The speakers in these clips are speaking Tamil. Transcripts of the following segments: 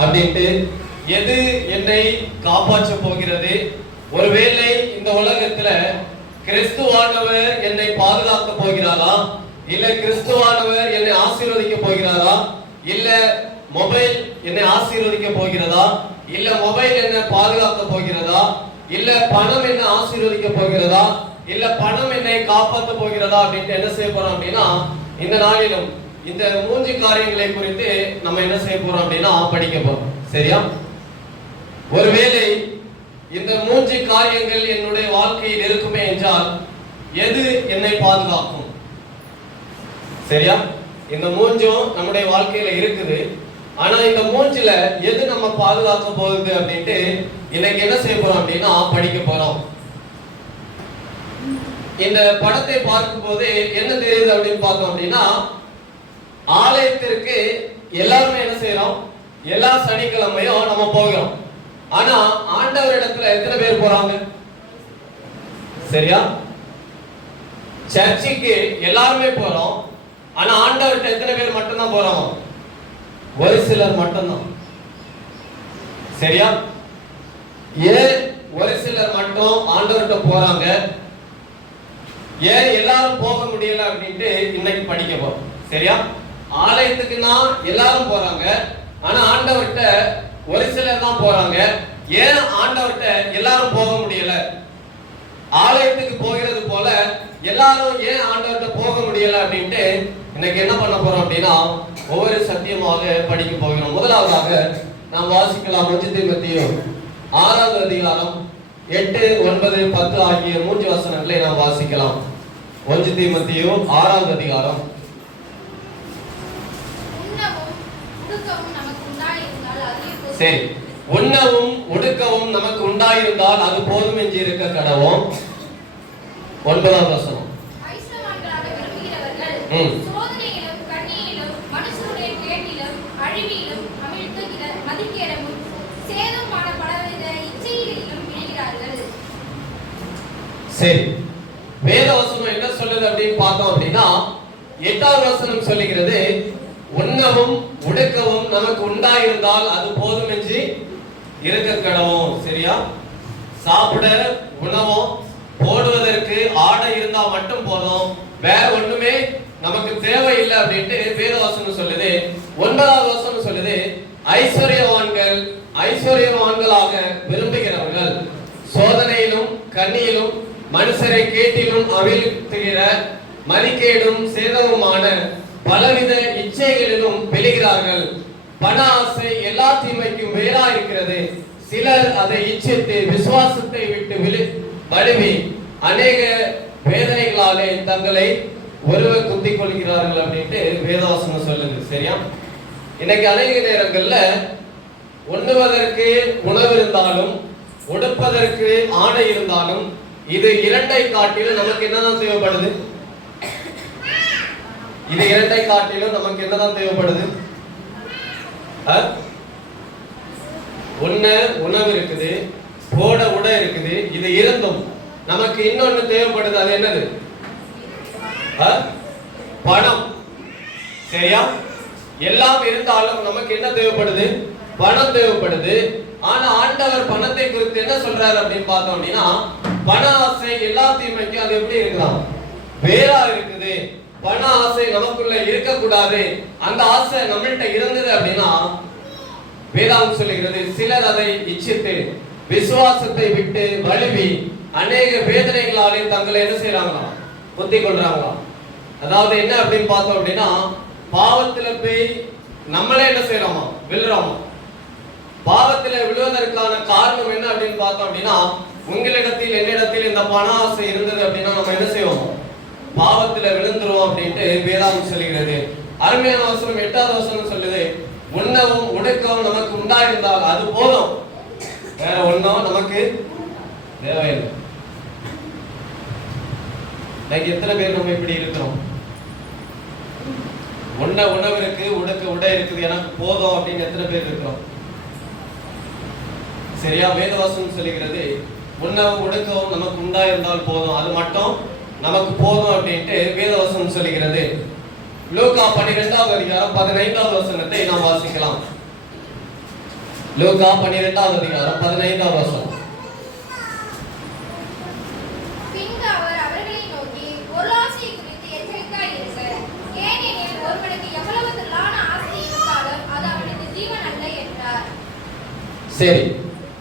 அப்படின்ட்டு. எது என்னை காப்பாற்ற போகிறது? ஒருவேளை இந்த உலகத்துல கிறிஸ்துவானவர் என்னை பாதுகாக்க போகிறாரா, இல்ல கிறிஸ்துவானவர் என்னை ஆசீர்வதிக்க போகிறாரா, இல்ல மொபைல் என்னை ஆசீர்வதிக்க போகிறதா, இல்ல மொபைல் என்னை பாதுகாக்க போகிறதா, இல்ல பணம் என்னை ஆசீர்வதிக்க போகிறதா, இல்ல பணம் என்னை காப்பாற்ற போகிறதா அப்படின்ட்டு என்ன செய்ய போறோம் அப்படின்னா, இந்த நாளிலும் இந்த 3 காரியங்களை குறித்து நம்ம என்ன செய்ய போறோம் அப்படின்னா படிக்க போறோம். சரியா? ஒருவேளை இந்த 3 காரியங்கள் என்னுடைய வாழ்க்கையில் இருக்குமே என்றால் எது என்னை பாதுகாக்கும்? சரியா? இந்த 3ம் நம்முடைய வாழ்க்கையில இருக்குது. ஆனா இந்த 3ல எது நம்ம பாதுகாக்க போகுது அப்படின்ட்டு இன்னைக்கு என்ன செய்ய போறோம் அப்படின்னா படிக்க போறோம். இந்த படத்தை பார்க்கும் போது என்ன தெரியுது அப்படின்னு பார்த்தோம் அப்படின்னா, ஆலயத்திற்கு எல்லாருமே என்ன செய்யறோம், எல்லா சனிக்கிழமையும் நம்ம போகிறோம். ஆனா ஆண்டவர் இடத்துல எத்தனை பேர் போறாங்க? சரியா? சர்ச்சுக்கு எல்லாருமே போறோம். ஆனா ஆண்டவர்கிட்ட எத்தனை பேர் மட்டும்தான் போறோம்? ஒரு சிலர் மட்டும்தான். சரியா? ஏன் ஒரு சிலர் மட்டும் ஆண்டவர்கிட்ட போறாங்க, ஏன் எல்லாரும் போக முடியல அப்படின்ட்டு இன்னைக்கு படிக்க போறோம். சரியா? ஆலயத்துக்குன்னா எல்லாரும் போறாங்க, ஆனா ஆண்டவர்கிட்ட ஒரு சிலர் தான் போறாங்க. ஏன் ஆண்டவர்கிட்ட எல்லாரும் போக முடியல? ஆலயத்துக்கு போகிறது போல எல்லாரும் ஏன் ஆண்டவர்கிட்ட போக முடியல அப்படின்ட்டு இன்னைக்கு என்ன பண்ண போறோம் அப்படின்னா ஒவ்வொரு சத்தியமாக படிக்க போகிறோம். முதலாவதாக நாம் வாசிக்கலாம் 1 தீமோத்தேயு 6வது அதிகாரம் 8, 9, 10 ஆகிய 3 வசனங்களை நாம் வாசிக்கலாம். 1 தீமோத்தேயு 6வது அதிகாரம். சரி, உண்ணவும் உடுக்கவும் நமக்கு உண்டாயிருந்தால் அது போதும் என்று இருக்க கடவோம். 9வது வசனம். சரி, வேத வசனம் என்ன சொல்லுது அப்படின்னு பார்த்தோம் அப்படின்னா 8வது வசனம் சொல்லுகிறது, உண்ணவும் உடுக்கவும் நமக்கு உண்டாயிருந்தால் அது போதும் என்று இருக்க கடவோம். சரியா? சாப்பிட உணவும் போடுவதற்கு ஆடை இருந்தா மட்டும் போதும், வேற ஒண்ணுமே நமக்கு தேவையில்லை அப்படின்ட்டு வேதவசனம் சொல்லுது. 9வது வசனம் சொல்லுது, ஐஸ்வர்யவான்களாக விரும்புகிறவர்கள் சோதனையிலும் கண்ணியிலும் மனுஷரை கேட்டிலும் அவிழ்த்துகிற மதிக்கேடும் சேதமுமான பலவித இச்சைகளிலும் விழுகிறார்கள். பண ஆசை எல்லா தீமைக்கும் வேறா இருக்கிறது. சிலர் அதை இச்சித்து விசுவாசத்தை விட்டு வழுவி அநேக வேதனைகளாலே தங்களை ஒருவர் குத்திக் கொள்கிறார்கள் அப்படின்ட்டு வேதவசனம் சொல்லுது. சரியா? இன்னைக்கு அநேக நேரங்கள்ல உண்ணுவதற்கு உணவு இருந்தாலும் உடுப்பதற்கு ஆடை இருந்தாலும் இது இரண்டை காட்டிலும் நமக்கு என்னதான் தேவைப்படுது? இது இரண்டை காட்டிலும் நமக்கு என்னதான் தேவைப்படுது? உணவு இருக்குது, போட உடை இருக்குது. இது இருந்தும் நமக்கு இன்னொன்னு தேவைப்படுது. அது என்னது? பணம். சரியா? எல்லாம் இருந்தாலும் நமக்கு என்ன தேவைப்படுது? பணம் தேவைப்படுது. ஆனா ஆண்டவர் பணத்தை குறித்து என்ன சொல்றாரு அப்படின்னு பார்த்தோம் அப்படின்னா, பண ஆசை எல்லா தீமைக்கும் அது எப்படி இருக்குதான்? வேறா இருக்குது. பண ஆசை நமக்குள்ள இருக்க கூடாது. அந்த ஆசை நம்மள்கிட்ட இருந்தது அப்படின்னா வேதாகம் சொல்லுகிறது, சிலர் அதை இச்சித்து விசுவாசத்தை விட்டு வழுவி அநேக வேதனைகளாலே தங்களை என்ன செய்யறாங்களாம்? குத்திக் கொள்றாங்களாம். அதாவது என்ன அப்படின்னு பார்த்தோம் அப்படின்னா, பாவத்துல போய் நம்மளே என்ன செய்யறோமா? விழுறோமா? பாவத்துல விழுவதற்கான காரணம் என்ன அப்படின்னு பார்த்தோம் அப்படின்னா, உங்களிடத்தில் என்னிடத்தில் இந்த பண ஆசை இருந்தது அப்படின்னா நம்ம என்ன செய்வோம்? பாவத்துல விழுந்துருவோம் அப்படின்ட்டு வேதாகம் சொல்லுகிறது. அருமையான வசனம் 8வது வசனம் சொல்லுது, உண்ணவும் உடுக்கவும் நமக்கு உண்டாயிருந்தால் அது போதும், வேற ஒண்ணும் நமக்கு தேவையில்லை. எத்தனை பேர் நம்ம இப்படி இருக்கிறோம்? உணவு இருக்கு, உடுக்க உடை இருக்குது, எனக்கு போதும் அப்படின்னு எத்தனை பேர் இருக்கிறோம்? சரியா? வேதவசனம் சொல்லுகிறது, உண்ணவும் உடுக்கவும் நமக்கு உண்டாயிருந்தால் போதும், அது மட்டும் நமக்கு போதும் அப்படின்ட்டு வேதவசனம் சொல்லுகிறது. லூக்கா 12வது அதிகாரம் 15வது வசனத்தை நாம் வாசிக்கலாம். லூக்கா 12வது அதிகாரம் 15வது வசனம். பின்பு அவர் அவர்களை நோக்கி, பொருளாசையை குறித்து எச்சரிக்கையாய் இருங்கள். ஏனெனில் ஒருவனுக்கு எவ்வளவு திரளான ஆசை இருந்தாலும் அது அவனுக்கு ஜீவன் அல்ல என்றார். சரி,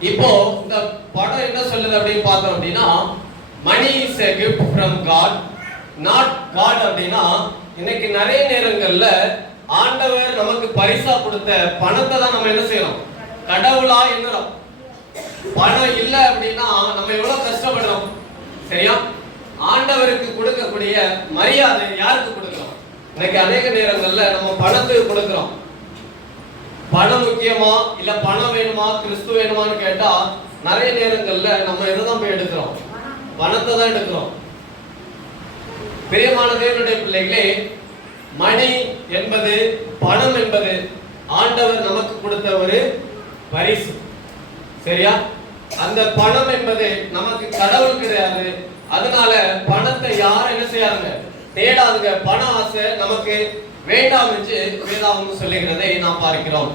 இப்போ இந்த படம் என்ன சொல்லுது அப்படின்னு பார்த்தோம் அப்படின்னா, money is a gift from God, not God அப்படின்னா, இன்னைக்கு நிறைய நேரங்கள்ல ஆண்டவர் நமக்கு பரிசா கொடுத்த பணத்தை தான் நம்ம என்ன செய்யறோம், கடவுளா எண்ணுறோம். பணம் இல்ல அப்படின்னா நம்ம எவ்வளவு கஷ்டப்படுறோம். சரியா? ஆண்டவருக்கு கொடுக்கக்கூடிய மரியாதை யாருக்கு கொடுக்கிறோம்? இன்னைக்கு அநேக நேரங்கள்ல நம்ம பணத்துக்கு கொடுக்கிறோம். பணம் முக்கியமா இல்ல பணம் வேணுமா கிறிஸ்து வேணுமான்னு கேட்டா நிறைய நேரங்கள்ல நம்ம எதைதான் போய் எடுக்கிறோம், பணத்தை தான் எடுக்கிறோம். பிரியமான தேவனுடைய பிள்ளைகளே, மணி என்பது, பணம் என்பது ஆண்டவர் நமக்கு கொடுத்த ஒரு பரிசு. சரியா? அந்த பணம் என்பது நமக்கு கடவுள் கிடையாது. அதனால பணத்தை யாரும் என்ன செய்யாதுங்க, தேடாதுங்க. பண ஆசை நமக்கு வேண்டாம் என்று வேதாகமம் சொல்லுகிறதை நாம் பார்க்கிறோம்.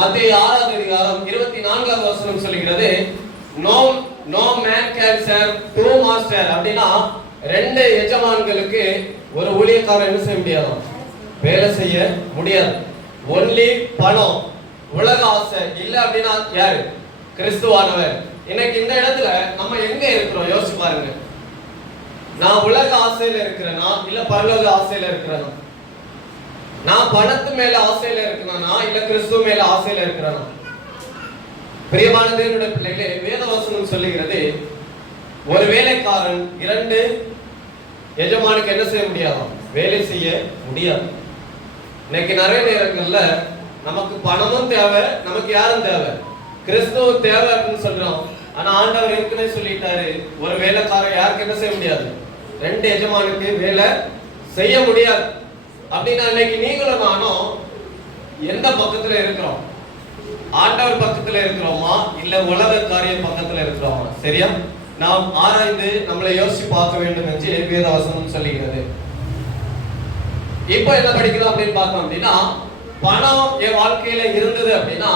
மத்தேயு 6வது அதிகாரம் 24வது வசனம் சொல்லுகிறது, no man can serve two masters அப்படினா ரெண்டு எஜமான்களுக்கு ஒரு ஊழியக்காரன் என்ன செய்ய முடியாது, வேலை செய்ய முடியாது. ஒன்லி பணம், உலக ஆசை இல்ல அப்படினா யாரு, கிறிஸ்துவானவர். இன்னைக்கு இந்த இடத்துல நம்ம எங்க இருக்கிறோம் யோசிச்சு பாருங்க. நான் உலக ஆசையில இருக்கிறேனா இல்ல பரலோக ஆசையில இருக்கிறேனா? நான் பணத்து மேல ஆசையில இருக்கிறேனா இல்ல கிறிஸ்து மேல ஆசையில இருக்கிறேனா? பிரியமான தேவனுடைய பிள்ளைகளே, வேதவசனம் சொல்லுகிறது, ஒரு வேலைக்காரன் இரண்டு எஜமானுக்கு என்ன செய்ய முடியாது, வேலை செய்ய முடியாது. இன்னைக்கு நிறைய நேரங்கள்ல நமக்கு பணமும் தேவை, நமக்கு யாரும் தேவை, கிறிஸ்துவும் தேவை அப்படின்னு சொல்றோம். ஆனா ஆண்டவர் ஏற்கனவே சொல்லிட்டாரு, ஒரு வேலைக்காரன் யாருக்கு என்ன செய்ய முடியாது, ரெண்டு எஜமானுக்கு வேலை செய்ய முடியாது. அப்படின்னா இன்னைக்கு நீங்களும் நானும் எந்த பக்கத்துல இருக்கிறோம்? ஆண்டவர் பக்கத்துல இருக்கிறோமா இல்ல உலக காரிய பக்கத்துல இருக்கிறோமா? சரியா? நாம் ஆராய்ந்து நம்மளை யோசிச்சு பார்க்க வேண்டும் என்று வேதவசனம் சொல்லுகிறது. இப்போ என்ன படிக்கிறோம் அப்படின்னு பார்த்தோம் அப்படின்னா, பணம் என் வாழ்க்கையில இருந்தது அப்படின்னா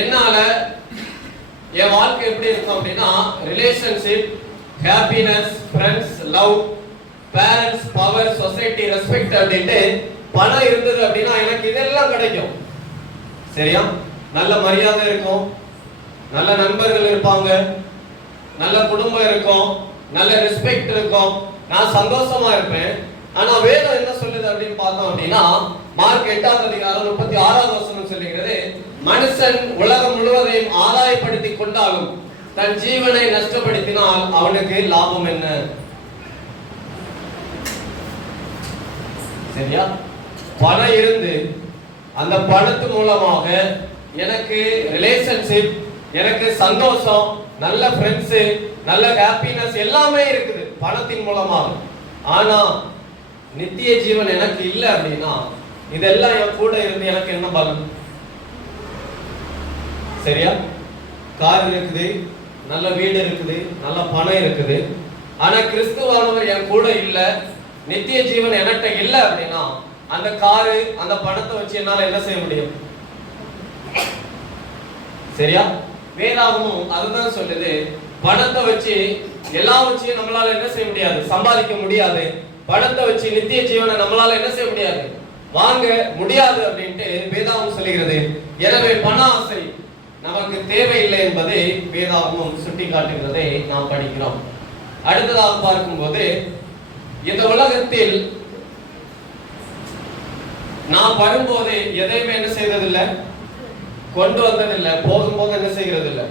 என்னால என் வாழ்க்கை எப்படி இருக்கும் அப்படின்னா, relationship, happiness, friends, love, parents, power, society, respect அப்படின்ட்டு பணம் இருந்தது அப்படின்னா எனக்கு இதெல்லாம் கிடைக்கும். சரியா? நல்ல மரியாதை இருக்கும், நல்ல நண்பர்கள் இருப்பாங்க, நல்ல குடும்பம் இருக்கும், நல்ல ரெஸ்பெக்ட் இருக்கும், நான் சந்தோஷமா இருப்பேன். ஆனா வேதம் என்ன சொல்லுது அப்படின்னு பார்த்தோம் அப்படின்னா, மார்க் 8வது அதிகாரம் 36வது வசனம் சொல்லுகிறது, மனுஷன் உலகம் முழுவதையும் ஆதாயப்படுத்தி கொண்டாலும் தன் ஜீவனை நஷ்டப்படுத்தினால் அவனுக்கு லாபம் என்ன? சரியா? பணம் இருந்து அந்த பணத்து மூலமாக எனக்கு ரிலேஷன்ஷிப், எனக்கு சந்தோஷம், நல்ல ஃப்ரெண்ட்ஸ், நல்ல ஹாப்பினஸ் எல்லாமே இருக்குது பணத்தின் மூலமாக. ஆனா நித்திய ஜீவன் எனக்கு இல்லை அப்படின்னா இதெல்லாம் என் கூட இருந்து எனக்கு என்ன பலன்? சரியா? கார் இருக்குது, நல்ல வீடு இருக்குது, நல்ல பணம் இருக்குது, ஆனா கிறிஸ்துவானவர் என் கூட இல்ல, நித்திய ஜீவன் என்கிட்ட இல்லை அப்படின்னா அந்த காரு அந்த பணத்தை வச்சு என்னால என்ன செய்ய முடியும்? சரியா? வேதாகமும் அதுதான் சொல்லுது, பணத்தை வச்சு எல்லா வச்சு நம்மளால என்ன செய்ய முடியாது, சம்பாதிக்க முடியாது. பணத்தை வச்சு நித்திய ஜீவனை நம்மளால என்ன செய்ய முடியாது, வாங்க முடியாது அப்படின்ட்டு வேதாகமம் சொல்லுகிறது. எனவே பண ஆசை நமக்கு தேவையில்லை என்பதை வேதாகமம் சுட்டி காட்டுகிறதை நாம் படிக்கிறோம். அடுத்ததாக பார்க்கும்போது, இந்த உலகத்தில் நான் வரும்போது எதையுமே என்ன செய்யறதில்லை, கொண்டு வந்ததில்லை, போகும்போது என்ன செய்கிறது இல்லை,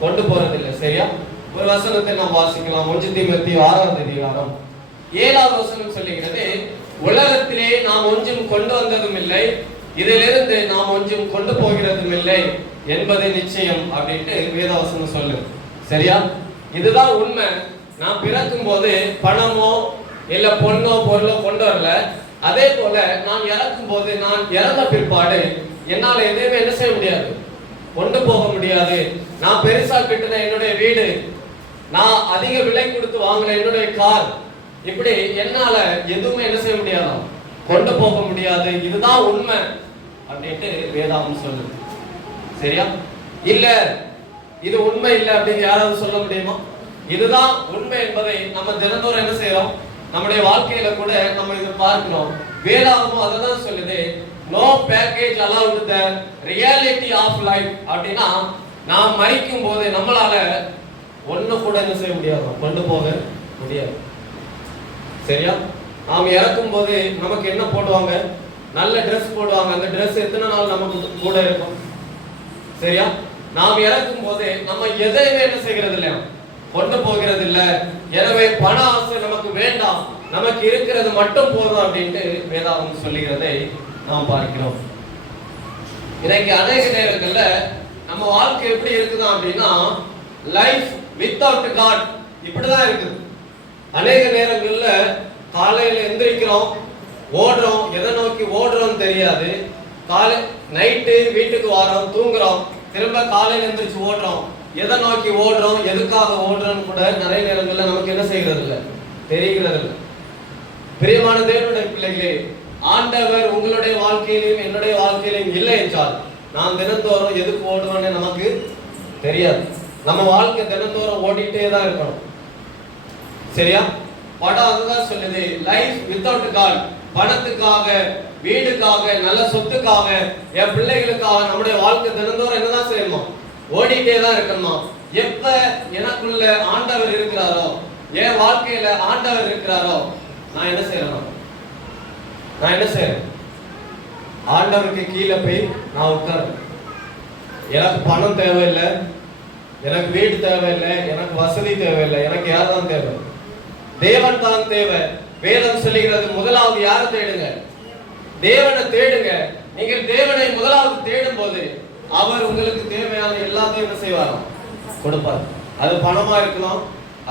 கொண்டு போறதில்லை. சரியா? ஒரு வசனத்தை நாம் வாசிக்கலாம். 1 தீமோத்தேயு 6வது அதிகாரம் 7வது வசனம் சொல்லுகிறது, உலகத்திலே நாம் ஒன்றும் கொண்டு வந்ததும் இல்லை, இதிலிருந்து நாம் ஒன்றும் கொண்டு போகிறதும் இல்லை என்பது நிச்சயம் அப்படின்ட்டு வேதவசனம் சொல்லு. சரியா? இதுதான் உண்மை. நான் பிறக்கும் போது பணமோ இல்ல பொண்ணோ பொருளோ கொண்டு வரல. அதே போல நான் இறக்கும் போது, நான் இறந்த பிற்பாடு என்னால எதையுமே என்ன செய்ய முடியாது, கொண்டு போக முடியாது. நான் பெருசா கட்டின என்னுடைய வீடு, நான் அதிக விலை கொடுத்து வாங்கின என்னுடைய கார், இப்படி என்னால எதுவுமே என்ன செய்ய முடியாது, கொண்டு போக முடியாது. இதுதான் உண்மை அப்படின்ட்டு வேதாகம் சொல்லுது. சரியா? இல்ல இது உண்மை இல்லை அப்படின்னு யாராவது சொல்ல முடியுமா? இதுதான் உண்மை என்பதை நம்ம தினந்தோறும் என்ன செய்யறோம்? நம்முடைய வாழ்க்கையில கூட நம்ம இதை பார்க்கிறோம். வேதாகமும் அதை தான் சொல்லுது, no package allowed the reality of life. அப்படின்னா நாம் மரிக்கும் போது நம்மளால ஒண்ணு கூட என்ன செய்ய முடியாது, கொண்டு போக முடியாது. சரியா? நாம் இறக்கும் போது நமக்கு என்ன போடுவாங்க? நல்ல ட்ரெஸ் போடுவாங்க. அந்த ட்ரெஸ் எத்தனை நாள் நமக்கு கூட இருக்கும்? சரியா? நாம் இறக்கும் போது நம்ம எதையுமே என்ன செய்கிறது இல்லையா, கொண்டு போகிறது இல்ல. எனவே பண ஆசை நமக்கு வேண்டாம், நமக்கு இருக்கிறது மட்டும் போதும் அப்படின்ட்டு வேதாகமம் சொல்லுகிறதை நாம் பார்க்கிறோம். இன்னைக்கு அநேக நேரங்கள்ல நம்ம வாழ்க்கை எப்படி இருக்குதா அப்படின்னா, லைஃப் வித்தவுட் காட் இப்படிதான் இருக்குது. அநேக நேரங்கள்ல காலையில எந்திரிக்கிறோம், ஓடுறோம், எதை நோக்கி ஓடுறோம் தெரியாது. காலை நைட்டு வீட்டுக்கு வரோம், தூங்குறோம், திரும்ப காலையில எந்திரிச்சு ஓடுறோம். எதை நோக்கி ஓடுறோம், எதுக்காக ஓடுறோம்னு கூட நிறைய நேரங்கள்ல நமக்கு என்ன செய்கிறது இல்லை, தெரிகிறது இல்லை. பிரியமான தேவனுடைய பிள்ளைகளே, ஆண்டவர் உங்களுடைய வாழ்க்கையிலும் என்னுடைய வாழ்க்கையிலும் இல்லை என்றால் நாம் தினந்தோறும் எதுக்கு ஓடுவோம்னு நமக்கு தெரியாது. நம்ம வாழ்க்கை தினந்தோறும் ஓடிட்டே தான் இருக்கணும். சரியா? படம் அதுதான் சொல்லுது, லைஃப் வித்தவுட் காட். பணத்துக்காக, வீடுக்காக, நல்ல சொத்துக்காக, என் பிள்ளைகளுக்காக நம்முடைய வாழ்க்கை தினந்தோறும் என்னதான் செய்யணுமா, ஓடிட்டே தான் இருக்கணுமா. எப்ப எனக்குள்ள ஆண்டவர் இருக்கிறாரோ, என் வாழ்க்கையில ஆண்டவர் இருக்கிறாரோ, நான் என்ன செய்யணும், நான் என்ன செய்யறேன், ஆண்டவருக்கு கீழே போய் நான் உட்கார்றேன். எனக்கு பணம் தேவையில்லை, எனக்கு வீடு தேவையில்லை, எனக்கு வசதி தேவையில்லை, எனக்கு யார் தான் தேவை? தேவன் தான் தேவை. வேதம் சொல்லுகிறது, முதலாவது யாரை தேடுங்க, தேவனை தேடுங்க. நீங்கள் தேவனை முதலாவது தேடும் போது அவர் உங்களுக்கு தேவையான எல்லாத்தையும் என்ன செய்வாராம், கொடுப்பார். அது பணமா இருக்கலாம்,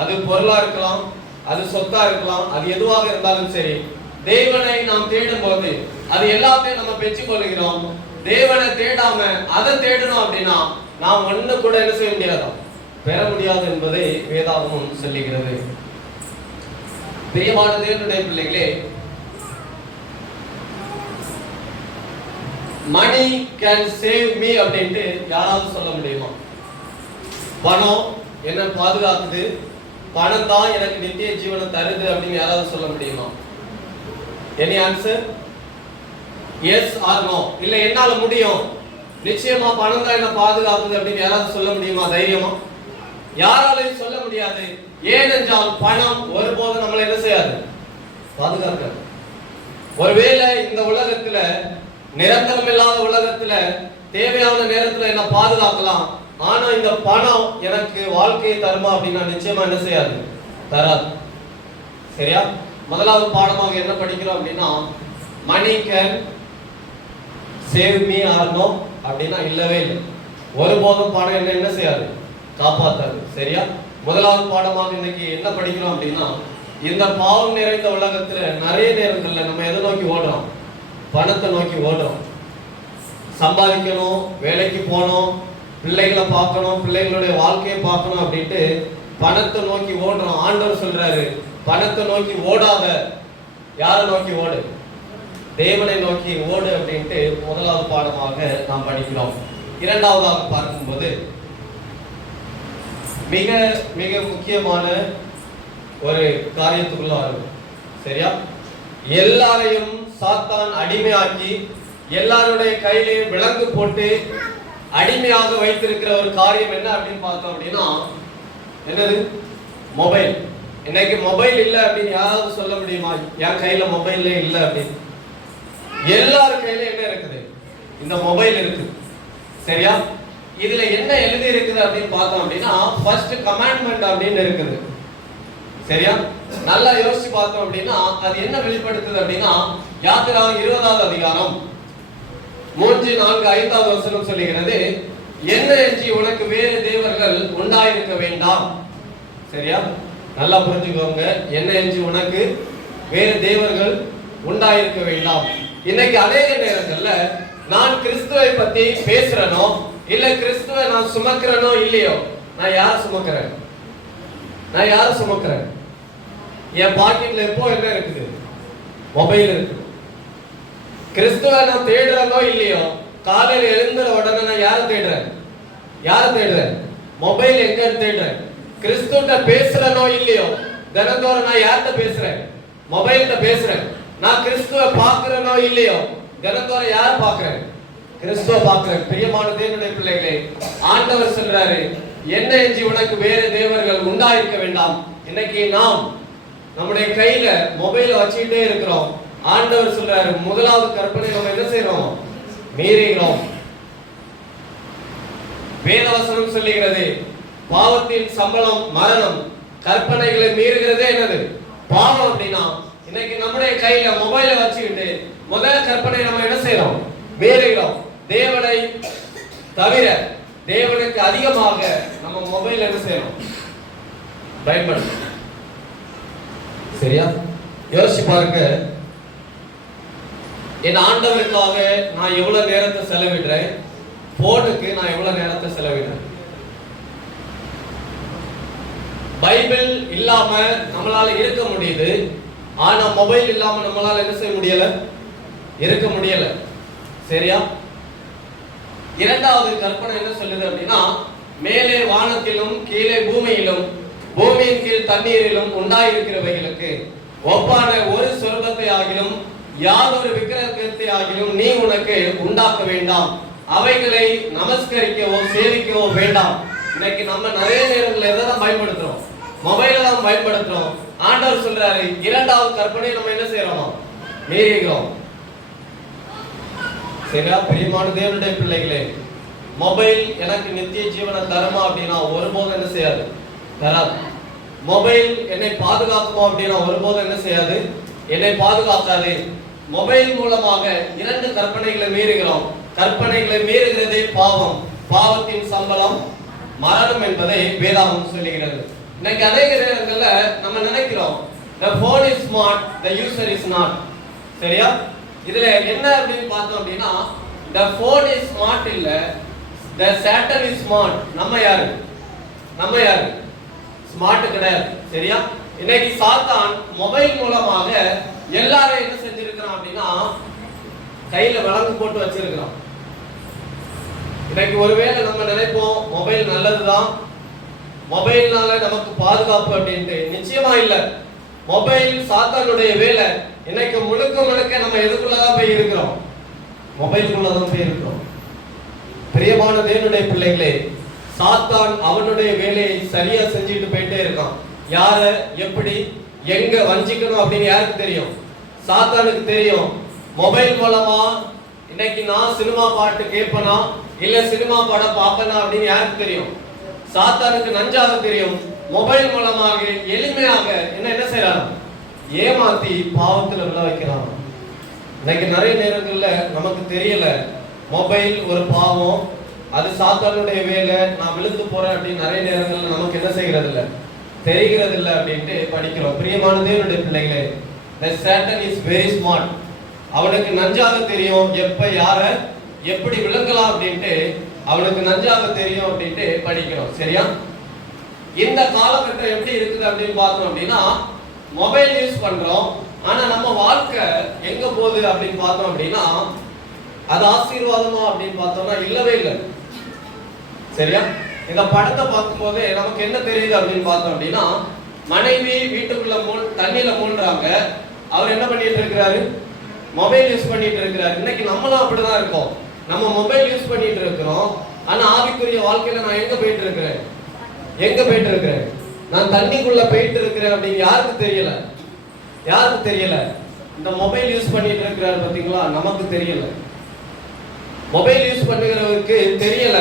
அது பொருளா இருக்கலாம், அது சொத்தா இருக்கலாம், அது எதுவாக இருந்தாலும் சரி, தேவனை நாம் தேடும் போது அது எல்லாத்தையும் நம்ம பெற்றுக் கொள்கிறோம். தேவனை தேடாம அதை தேடணும் அப்படின்னா நாம் ஒண்ணு கூட என்ன செய்ய முடியாதா, பெற முடியாது என்பதை வேதாகமும் சொல்லுகிறது. பிரியமான தேவனுடைய பிள்ளைகளே, மணி கேன் சேவ் மீ அப்படின்ட்டு யாராவது சொல்ல முடியுமா? பணம் என்ன பாதுகாக்குது, பணம் தான் எனக்கு நித்திய ஜீவனை தருது அப்படின்னு யாராவது சொல்ல முடியுமா? Any answer? Yes or no? இல்ல என்னால முடியும், நிச்சயமா பணம் தான் என்ன பாதுகாக்குது அப்படின்னு யாராவது சொல்ல முடியுமா தைரியமா? யாராலையும் சொல்ல முடியாது. ஏனென்றால் பணம் ஒருபோதும் நம்மளை என்ன செய்யாது, பாதுகாக்காது. ஒருவேளை இந்த உலகத்துல, நிரந்தரம் இல்லாத உலகத்துல தேவையான நேரத்துல என்ன பாதுகாக்கலாம், ஆனா இந்த பணம் எனக்கு வாழ்க்கையை தருமா அப்படின்னா நிச்சயமா என்ன செய்யாது, தராது. சரியா? முதலாவது பாடமாக என்ன படிக்கிறோம் அப்படின்னா, money can save me or no அப்படின்னா இல்லவே இல்லை. ஒருபோதும் பணம் என்ன செய்யாது, காப்பாத்தாது. சரியா? முதலாவது பாடமாக இன்னைக்கு என்ன படிக்கிறோம் அப்படின்னா, இந்த பாவம் நிறைந்த உலகத்துல நிறைய நேரங்கள்ல நம்ம எதை நோக்கி ஓடுறோம், பணத்தை நோக்கி ஓடுறோம். சம்பாதிக்கணும், வேலைக்கு போகணும், பிள்ளைகளை பார்க்கணும், பிள்ளைகளுடைய வாழ்க்கையை பார்க்கணும் அப்படின்ட்டு பணத்தை நோக்கி ஓடுறோம். ஆண்டவர் சொல்றாரு, பணத்தை நோக்கி ஓடாத, யாரை நோக்கி ஓடு, தேவனை நோக்கி ஓடு அப்படின்ட்டு முதலாவது பாடமாக நாம் படிக்கிறோம். இரண்டாவதாக பார்க்கும்போது மிக மிக முக்கியமான ஒரு காரியத்துக்குள்ள வரும். சரியா? எல்லாரையும் சாத்தான் அடிமையாக்கி எல்லாருடைய கையிலையும் விலங்கு போட்டு அடிமையாக வைத்திருக்கிற ஒரு காரியம் என்ன அப்படின்னு பார்த்தோம் அப்படின்னா, என்னது? மொபைல். இன்னைக்கு மொபைல் இல்லை அப்படின்னு யாராவது சொல்ல முடியுமா? என் கையில மொபைல்லே இல்லை அப்படின்னு. எல்லார் கையில என்ன இருக்குது, இந்த மொபைல் இருக்கு. சரியா? இதுல என்ன எழுதி இருக்குது அப்படின்னு பார்த்தோம் அப்படின்னா, ஃபர்ஸ்ட் கமாண்ட்மெண்ட் அப்படின்னு இருக்குது. சரியா? நல்லா யோசிச்சு பார்த்தோம் அப்படின்னா அது என்ன வெளிப்படுத்துது அப்படின்னா, யாத்திராகமம் 20வது அதிகாரம் 3, 4, 5வது வசனம் சொல்லுகிறது, என்ன என்று உனக்கு வேறு தேவர்கள் உண்டாயிருக்க வேண்டாம். சரியா? நல்லா புரிஞ்சுக்கோங்க, என்ன என்று உனக்கு வேறு தேவர்கள் உண்டாயிருக்க வேண்டாம். இன்னைக்கு அநேக நேரங்கள்ல நான் கிறிஸ்துவை பத்தி பேசுறனோ இல்ல கிறிஸ்துவை நான் சுமக்கிறனோ இல்லையோ, நான் யாரை சுமக்கிறேன், நான் யாரை சுமக்கிறேன்? என் பாக்கெட்ல எப்போ என்ன இருக்குது, மொபைல் இருக்கு. கிறிஸ்துவை நான் தேடுறனோ இல்லையோ, காலையில எழுந்துற உடனே நான் யாரை தேடுறேன், யார தேடுறேன்? மொபைல் எங்க தேடுறேன்? கிறிஸ்துட்ட பேசுறனோ இல்லையோ, தினந்தோறும் நான் யார்கிட்ட பேசுறேன்? மொபைல்கிட்ட பேசுறேன். நான் கிறிஸ்துவ பாக்குறனோ இல்லையோ, தினந்தோறும் யார பாக்குறேன்? கிறிஸ்துவ பாக்குறேன். பிரியமான தேவனுடைய பிள்ளைகளே, ஆண்டவர் சொல்றாரு, என்ன எஞ்சி உனக்கு வேற தேவர்கள் உண்டாயிருக்க வேண்டாம். இன்னைக்கு நாம் நம்முடைய கையில மொபைல வச்சுக்கிட்டே இருக்கிறோம். ஆண்டவர் சொல்றாரு, முதலாவது கற்பனை நம்ம என்ன செய்யறோம்? மீறுகிறோம். வேதவசனம் சொல்லுகிறது, பாவத்தின் சம்பளம் மரணம். கற்பனைகளை மீறுகிறதே என்னது? பாவம். அப்படின்னா இன்னைக்கு நம்முடைய கையில மொபைலை வச்சுக்கிட்டு முதல் கற்பனை நம்ம என்ன செய்யறோம்? மீறுகிறோம். தேவனை தவிர தேவனுக்கு அதிகமாக நம்ம மொபைல் என்ன செய்யறோம்? பயன்படுத்தும். சரியா? யோசிச்சு பாருங்க. என் ஆண்டவருக்காக நான் எவ்வளவு நேரத்தை செலவிடுறேன், போனுக்கு நான் எவ்வளவு நேரத்தை செலவிடுறேன். பைபிள் இல்லாம நம்மளால இருக்க முடியுது, ஆனா மொபைல் இல்லாம நம்மளால என்ன செய்ய முடியல? இருக்க முடியல. சரியா? இரண்டாவது கற்பனை என்ன சொல்லுது அப்படின்னா, மேலே வானத்திலும் கீழே பூமியிலும் பூமியின் கீழ் தண்ணீரிலும் உண்டாயிருக்கிறவைகளுக்கு ஒப்பான ஒரு சொர்க்கத்தை ஆகிலும் யாதொரு விக்கிரகத்தை ஆகிலும் நீ உனக்கு உண்டாக்க வேண்டாம். அவைகளை நமஸ்கரிக்கவோ சேவிக்கவோ வேண்டாம். இன்னைக்கு நம்ம நிறைய நேரங்களில் எதை தான் பயன்படுத்துறோம்? மொபைல தான் பயன்படுத்துறோம். ஆண்டவர் சொல்றாரு, இரண்டாவது கற்பனை நம்ம என்ன செய்யறோம்? மீறுகிறோம். சரியா? பிரியமான தேவனுடைய பிள்ளைகளே, மொபைல் எனக்கு நித்திய ஜீவனை தருமா அப்படின்னா ஒருபோதும் என்ன செய்யாது? தராது. மொபைல் என்னை பாதுகாக்குமா அப்படின்னா ஒருபோதும் என்ன செய்யாது? என்னை பாதுகாக்காது. மொபைல் மூலமாக இரண்டு கற்பனைகளை மீறுகிறோம். கற்பனைகளை மீறுகிறதே பாவம். பாவத்தின் சம்பளம் மரணம் என்பதை வேதாகமம் சொல்லுகிறது. இன்னைக்கு அநேக நேரங்கள்ல நம்ம நினைக்கிறோம், the phone is smart, the user is not. சரியா? இதுல என்ன அப்படின்னு பார்த்தோம் அப்படின்னா, the phone is smart இல்ல, the Satan is smart. நம்ம யாரு? ஸ்மார்ட் கிடையாது. சரியா? இன்னைக்கு சாத்தான் மொபைல் மூலமாக எல்லாரும் என்ன செஞ்சிருக்கிறான் அப்படின்னா, கையில விலங்கு போட்டு வச்சிருக்கிறான். இன்னைக்கு ஒருவேளை நம்ம நினைப்போம் மொபைல் நல்லதுதான், மொபைல்னால நமக்கு பாதுகாப்பு அப்படின்ட்டு. நிச்சயமா இல்ல. மொபைல் சாத்தானுடைய வேலை. இன்னைக்கு முழுக்க நம்ம எதுக்குள்ளதான் போய் இருக்கிறோம்? மொபைலுக்குள்ளதான் போய் இருக்கிறோம். பிரியமான தேவனுடைய பிள்ளைகளே, சாத்தான் அவனுடைய வேலையை சரியா செஞ்சுட்டு போயிட்டே இருக்கான். யார எப்படி எங்க வஞ்சிக்கணும் அப்படின்னு யாருக்கு தெரியும்? சாத்தானுக்கு தெரியும். மொபைல் மூலமா இன்னைக்கு நான் சினிமா பாட்டு கேட்பனா இல்ல சினிமா படம் பார்ப்பனா அப்படின்னு யாருக்கு தெரியும்? சாத்தானுக்கு நன்றாக தெரியும். மொபைல் மூலமாக எளிமையாக என்ன செய்யறாங்க? ஏமாத்தி பாவத்துல விழ வைக்கிறாங்க. இன்னைக்கு நிறைய நேரங்கள்ல நமக்கு தெரியல, மொபைல் ஒரு பாவம், அது சாத்தானுடைய வேலை, நான் விழுந்து போறேன் அப்படின்னு நிறைய நேரங்கள்ல நமக்கு என்ன செய்கிறது இல்ல, தெரிகிறது இல்ல அப்படின்ட்டு படிக்கிறோம். பிரியமான தேவனுடைய பிள்ளைகளே, the Satan is very smart. அவனுக்கு நன்றாக தெரியும் எப்ப யார எப்படி விளங்கலாம் அப்படின்ட்டு அவனுக்கு நன்றாக தெரியும் அப்படின்ட்டு படிக்கிறோம். சரியா? இந்த காலகட்டம் எப்படி இருக்குது அப்படின்னு பார்த்தோம் அப்படின்னா, மொபைல் யூஸ் பண்றோம், ஆனா நம்ம வாழ்க்கை எங்க போகுது அப்படின்னு பார்த்தோம் அப்படின்னா, அது ஆசீர்வாதமா அப்படின்னு பார்த்தோம்னா இல்லவே இல்லை. சரியா? இந்த படத்தை பார்க்கும் போது நமக்கு என்ன தெரியுது அப்படின்னு பார்த்தோம் அப்படின்னா, மனைவி வீட்டுக்குள்ள தண்ணியில மூழ்கிறாங்க, அவர் என்ன பண்ணிட்டு இருக்கிறாரு? மொபைல் யூஸ் பண்ணிட்டு இருக்கிறாரு. இன்னைக்கு நம்மளும் அப்படிதான் இருக்கோம். நம்ம மொபைல் யூஸ் பண்ணிட்டு இருக்கிறோம், ஆனா ஆவிக்குரிய வாழ்க்கையில நான் எங்க போயிட்டு இருக்கிறேன்? நான் தண்ணிக்குள்ள போயிட்டு இருக்கிறேன் அப்படின்னு யாருக்கு தெரியல? இந்த மொபைல் யூஸ் பண்ணிட்டு இருக்கிறாரு பாத்தீங்களா? நமக்கு தெரியல. மொபைல் யூஸ் பண்ணுகிறவருக்கு தெரியல,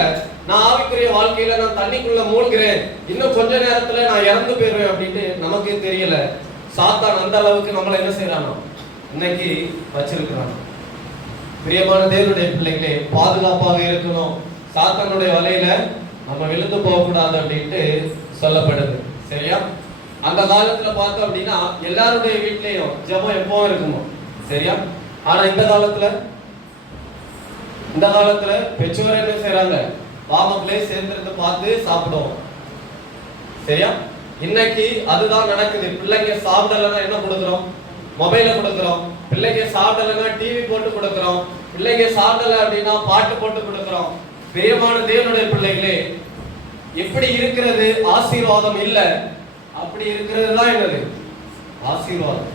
நான் ஆவிக்குரிய வாழ்க்கையில நான் தண்ணிக்குள்ள மூழ்கிறேன், இன்னும் கொஞ்ச நேரத்துல நான் இறந்து போயிடுவேன் அப்படின்னு நமக்கு தெரியல. சாத்தான் அந்த அளவுக்கு நம்மளை என்ன செய்யறானோ இன்னைக்கு வச்சிருக்கிறான். பிரியமான தேவனுடைய பிள்ளைகளே, பாதுகாப்பாக இருக்கணும். சாத்தானுடைய வலையில நம்ம விழுந்து போக கூடாது அப்படின்ட்டு சொல்லப்படுது. சரியா? அந்த காலத்துல பார்த்தோம் அப்படின்னா எல்லாருடைய வீட்லயும் ஜெபம் எப்பவும் இருக்குமோ. சரியா? ஆனா இந்த காலத்துல பெற்றோர் என்ன செய்யறாங்க? பாமக்களே சேர்ந்து பார்த்து சாப்பிடுவோம். சரியா? இன்னைக்கு அதுதான் நடக்குது. பிள்ளைங்க சாப்பிடலன்னா என்ன கொடுக்குறோம்? மொபைல கொடுக்குறோம். பிள்ளைங்க சாப்பிடலன்னா டிவி போட்டு கொடுக்குறோம். பிள்ளைங்க சாப்பிடல அப்படின்னா பாட்டு போட்டு கொடுக்குறோம். பிரியமான தேவனுடைய பிள்ளைகளே, எப்படி இருக்கிறது ஆசீர்வாதம் இல்ல, அப்படி இருக்கிறது தான் என்னது ஆசீர்வாதம்.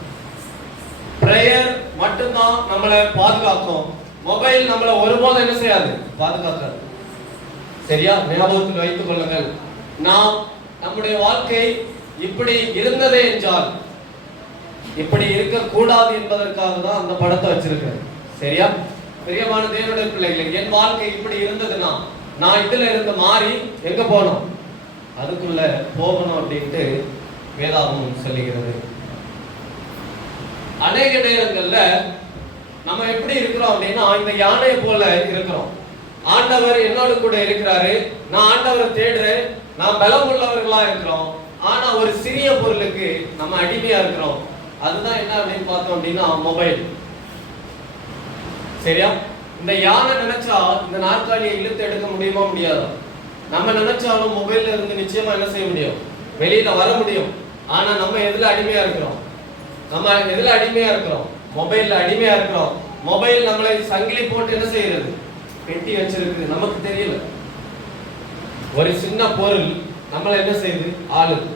பிரேயர் மட்டும்தான் நம்மளை பாதுகாக்கும். மொபைல் நம்மளை ஒருபோதும் என்ன செய்யாது, பாதுகாக்காது. சரியா? ஞாபகத்தில் வைத்துக் கொள்ளுங்கள். நாம் நம்முடைய வாழ்க்கை இப்படி இருந்ததே என்றால் இப்படி இருக்க கூடாது என்பதற்காக தான் அந்த படத்தை வச்சிருக்கிறேன். சரியா? பிரியமான தேவனுடைய பிள்ளைகளே, என் வாழ்க்கை இப்படி இருந்ததுன்னா நான் இதுல இருந்து மாறி எங்க போகணும், அதுக்குள்ள போகணும் அப்படின்ட்டு வேதாகமம் சொல்லுகிறது. அநேக நேரங்கள்ல நம்ம எப்படி இருக்கிறோம் அப்படின்னா இந்த யானை போல இருக்கிறோம். ஆண்டவர் என்னோடு கூட இருக்கிறாரு, நான் ஆண்டவரை தேடுறேன், நான் பலம் உள்ளவர்களா இருக்கிறோம். ஆனா ஒரு சிறிய பொருளுக்கு நம்ம அடிமையா இருக்கிறோம். அதுதான் என்ன அப்படின்னு பார்த்தோம் அப்படின்னா மொபைல். சரியா? இந்த யானை நினைச்சா இந்த நாற்காலியை இழுத்து எடுக்க முடியுமா, முடியாதா? நம்ம நினைச்சாலும் மொபைல்ல இருந்து நிச்சயமா என்ன செய்ய முடியும், வெளியில வர முடியும். ஆனா நம்ம எதுல அடிமையா இருக்கிறோம், நம்ம எதுல அடிமையா இருக்கிறோம், மொபைல்ல அடிமையா இருக்கிறோம். மொபைல் நம்மளை சங்கிலி போட்டு என்ன செய்யறது, கெட்டி வச்சிருக்கு, நமக்கு தெரியல. ஒரு சின்ன பொருள் நம்மளை என்ன செய்யுது, ஆளுது.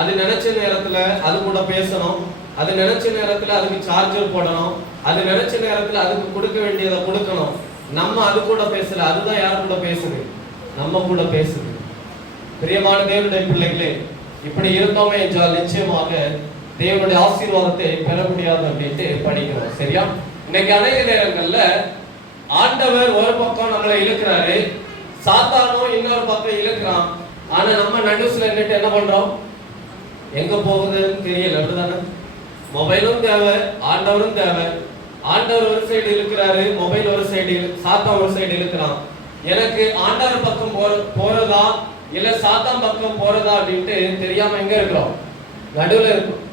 அது நினைச்ச நேரத்துல அது கூட பேசணும், அது நினைச்ச நேரத்துல அதுக்கு சார்ஜர் போடணும், அது நினைச்ச நேரத்துல அதுக்கு கொடுக்க வேண்டியதை கொடுக்கணும். நம்ம அது கூட பேசல, அதுதான் யார் கூட பேசுது, நம்ம கூட பேசுது. பிரியமான தேவனுடைய பிள்ளைகளே, இப்படி இருந்தோமே என்றால் நிச்சயமாக தேவனுடைய ஆசீர்வாதத்தை பெற முடியாது அப்படின்ட்டு படிக்கிறோம். சரியா? இன்னைக்கு அநேக நேரங்கள்ல ஆண்டவர் ஒரு பக்கம் நம்மளை இழுக்கிறாரு, சாத்தானும் இன்னொரு பக்கம் இழுக்கிறான். ஆனா நம்ம நடுவுல நின்னுட்டு என்ன பண்றோம், எங்க போகுதுன்னு தெரியல. அப்படிதானே? மொபைலும் தேவை, ஆண்டவரும் தேவை. ஆண்டவர் ஒரு சைடு இழுக்கிறாரு, மொபைல் ஒரு சைடு, சாத்தான் ஒரு சைடு இழுக்கிறான். எனக்கு ஆண்டவர் பக்கம் போறதா இல்ல சாத்தான் பக்கம் போறதா அப்படின்ட்டு தெரியாம எங்க இருக்கிறோம், நடுவுல இருக்கும்.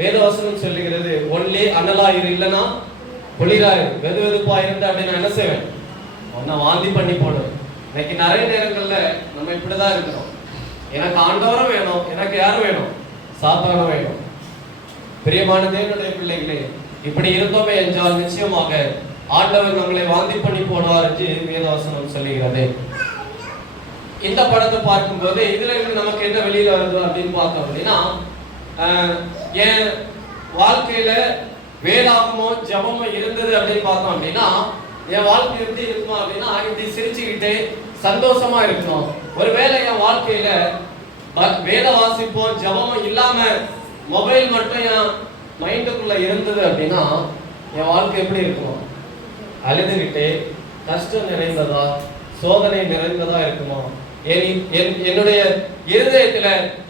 வேதவசனம் சொல்லுகிறது, ஒன்லி அனலாயிரு, இல்லைன்னா குளிராயிரு. வெது வெதுப்பா இருந்தா அப்படின்னு என்ன செய்வேன், ஒன்ன வாந்தி பண்ணி போடுவேன். இன்னைக்கு நிறைய நேரங்கள்ல நம்ம இப்படிதான் இருக்கிறோம். எனக்கு ஆண்டவரும் வேணும், எனக்கு யாரும் வேணும், சாத்தானும் வேணும். பிரியமான தேவனுடைய பிள்ளைகளே, இப்படி இருந்தோமே என்றால் நிச்சயமாக ஆண்டவர் நம்மளை வாந்தி பண்ணி போடுவார் என்று வேதவசனம் சொல்லுகிறது. இந்த படத்தை பார்க்கும்போது இதுல இருந்து நமக்கு என்ன வெளியில வருது அப்படின்னு பார்த்தோம் அப்படின்னா, என் வாழ்க்கையில வேதாகமோ ஜபமோ இருந்தது அப்படின்னு பார்த்தோம் அப்படின்னா என் வாழ்க்கை எப்படி இருக்குமா அப்படின்னா இப்படி சிரிச்சுக்கிட்டு சந்தோஷமா இருக்கணும். ஒருவேளை என் வாழ்க்கையில வேத வாசிப்போம் ஜபமும் இல்லாம மொபைல் மட்டும் என் மைண்டுக்குள்ள இருந்தது அப்படின்னா என் வாழ்க்கை எப்படி இருக்கும், அழுதுகிட்டே கஷ்டம் நிறைந்ததா சோதனை நிறைந்ததா இருக்குமா? என்னுடைய இருதயத்துல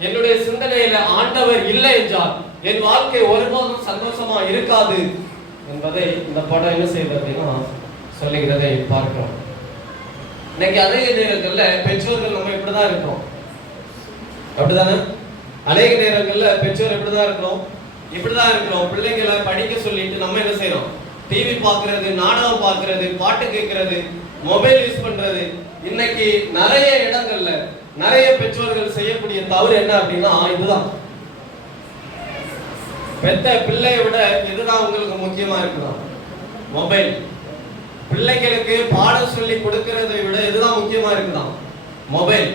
என்னுடைய சிந்தனையில ஆண்டவர் இல்லை என்றால் என் வாழ்க்கை ஒருபோதும் சந்தோஷமா இருக்காது என்பதை இந்த படம் என்ன செய்யுது அப்படின்னா சொல்லுகிறதை பார்க்கிறோம். இன்னைக்கு அநேக நேரங்கள்ல பெற்றோர்கள் நம்ம இப்படிதான் இருக்கிறோம், அப்படிதானே? அநேக நேரங்கள்ல பெற்றோர் இப்படிதான் இருக்கிறோம், பிள்ளைங்களை படிக்க சொல்லிட்டு நம்ம என்ன செய்யறோம், டிவி பார்க்கிறது, நாடகம் பார்க்கிறது, பாட்டு கேட்கறது, மொபைல் யூஸ் பண்றது. இன்னைக்கு நிறைய இடங்கள்ல நிறைய பெற்றோர்கள் செய்யக்கூடிய தவறு என்ன அப்படின்னா இதுதான். பெத்த பிள்ளையை விட இதுதான் உங்களுக்கு முக்கியமா இருக்குதான், மொபைல். பிள்ளைகளுக்கு பாடம் சொல்லி கொடுக்கறதை விட இதுதான் முக்கியமா இருக்குதான், மொபைல்.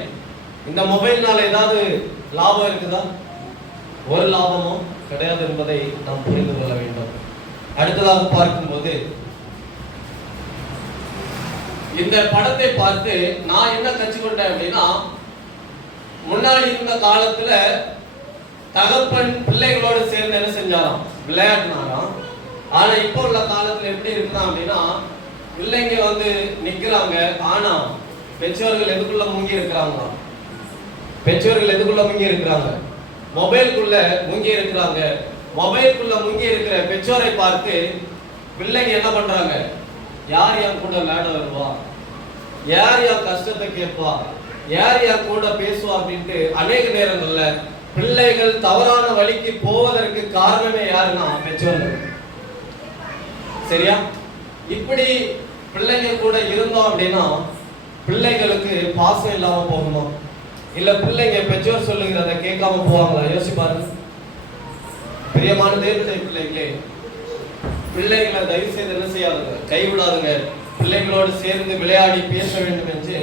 இந்த மொபைல்னால ஏதாவது லாபம் இருக்குதா? ஒரு லாபமும் கிடையாது என்பதை நாம் புரிந்து கொள்ள வேண்டும். அடுத்ததாக பார்க்கும்போது இந்த படத்தை பார்த்து நான் என்ன கற்றுக்கொண்டேன் அப்படின்னா, முன்னாடி இருந்த காலத்துல தகப்பன் பிள்ளைகளோடு சேர்ந்து என்ன செஞ்சாராம், விளையாடினாராம். ஆனா இப்போ உள்ள காலத்துல எப்படி இருக்குதான் அப்படின்னா பிள்ளைங்க வந்து நிக்கிறாங்க, ஆனா பெற்றோர்கள் எதுக்குள்ள முங்கி இருக்கிறாங்க, மொபைலுக்குள்ள முங்கி இருக்கிறாங்க. மொபைலுக்குள்ள முங்கி இருக்கிற பெற்றோரை பார்த்து பிள்ளைங்க என்ன பண்றாங்க, யார் என் கூட விளையாட வருவா, யார் என் கஷ்டத்தை கேட்பா, யார் என் கூட பேசுவா அப்படின்ட்டு அநேக நேரங்கள்ல பிள்ளைகள் தவறான வழிக்கு போவதற்கு காரணமே யாருன்னா பெற்றோர்கள். சரியா? இப்படி பிள்ளைங்க கூட இருந்தோம் அப்படின்னா பிள்ளைகளுக்கு பாசம் இல்லாம போகணும், இல்ல பிள்ளைங்க பெற்றோர் சொல்லுகிறத கேட்காம போவாங்களா? யோசிச்சு பாருங்க. பிரியமான தேவனுடைய பிள்ளைகளே, பிள்ளைகளை தயவு செய்து என்ன செய்யாதுங்க, கைவிடாதுங்க. பிள்ளைகளோடு சேர்ந்து விளையாடி பேச வேண்டும் என்று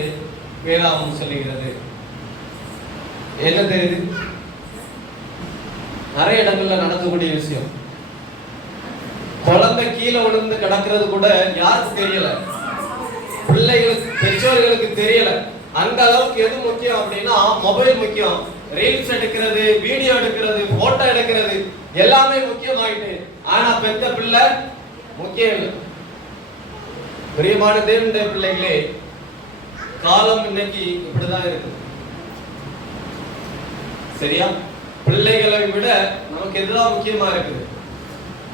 வேதாகமம் சொல்லுகிறது. என்ன தெரியுது? நிறைய இடங்கள்ல நடக்கக்கூடிய விஷயம். குழந்தை கீழே விழுந்து கிடக்கிறது கூட யாருக்கு தெரியல, பிள்ளைகளுக்கு, பெற்றோர்களுக்கு தெரியல. அந்த அளவுக்கு எது முக்கியம் அப்படின்னா மொபைல் முக்கியம். ரீல்ஸ் எடுக்கிறது, வீடியோ எடுக்கிறது, போட்டோ எடுக்கிறது எல்லாமே முக்கியமாயிட்டு. ஆனா பெத்த பிள்ளை முக்கியம் இல்லை. பிரியமான தேவனுடைய பிள்ளைகளே, காலம் இன்னைக்கு இப்படிதான் இருக்கு. சரியா? பிள்ளைகளை விட நமக்கு எதுதான் முக்கியமா இருக்குது?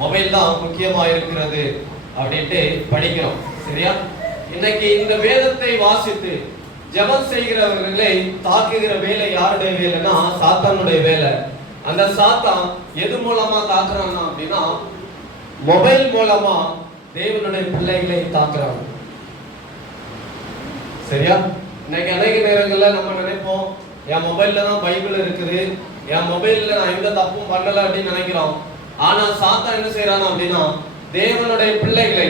மொபைல் தான் முக்கியமா இருக்கிறது அப்படின்ட்டு படிக்கிறோம். சரியா? இன்னைக்கு இந்த வேதத்தை வாசித்து ஜெபம் செய்கிறவர்களை தாக்குகிற வேலை யாருடைய வேலைன்னா சாத்தானுடைய வேலை. அந்த சாத்தான் எது மூலமா தாக்குறான்னா அப்படின்னா மொபைல் மூலமா தேவனுடைய பிள்ளைகளை தாக்குறாங்க. சரியா? இன்னைக்கு அநேக நேரங்கள்ல நம்ம நினைப்போம், என் மொபைல்ல தான் பைபிள் இருக்குது, என் மொபைல்ல நான் எந்த தப்பும் பண்ணல அப்படின்னு நினைக்கிறோம். ஆனா சாத்தான் என்ன செய்யறான் அப்படின்னா தேவனுடைய பிள்ளைகளை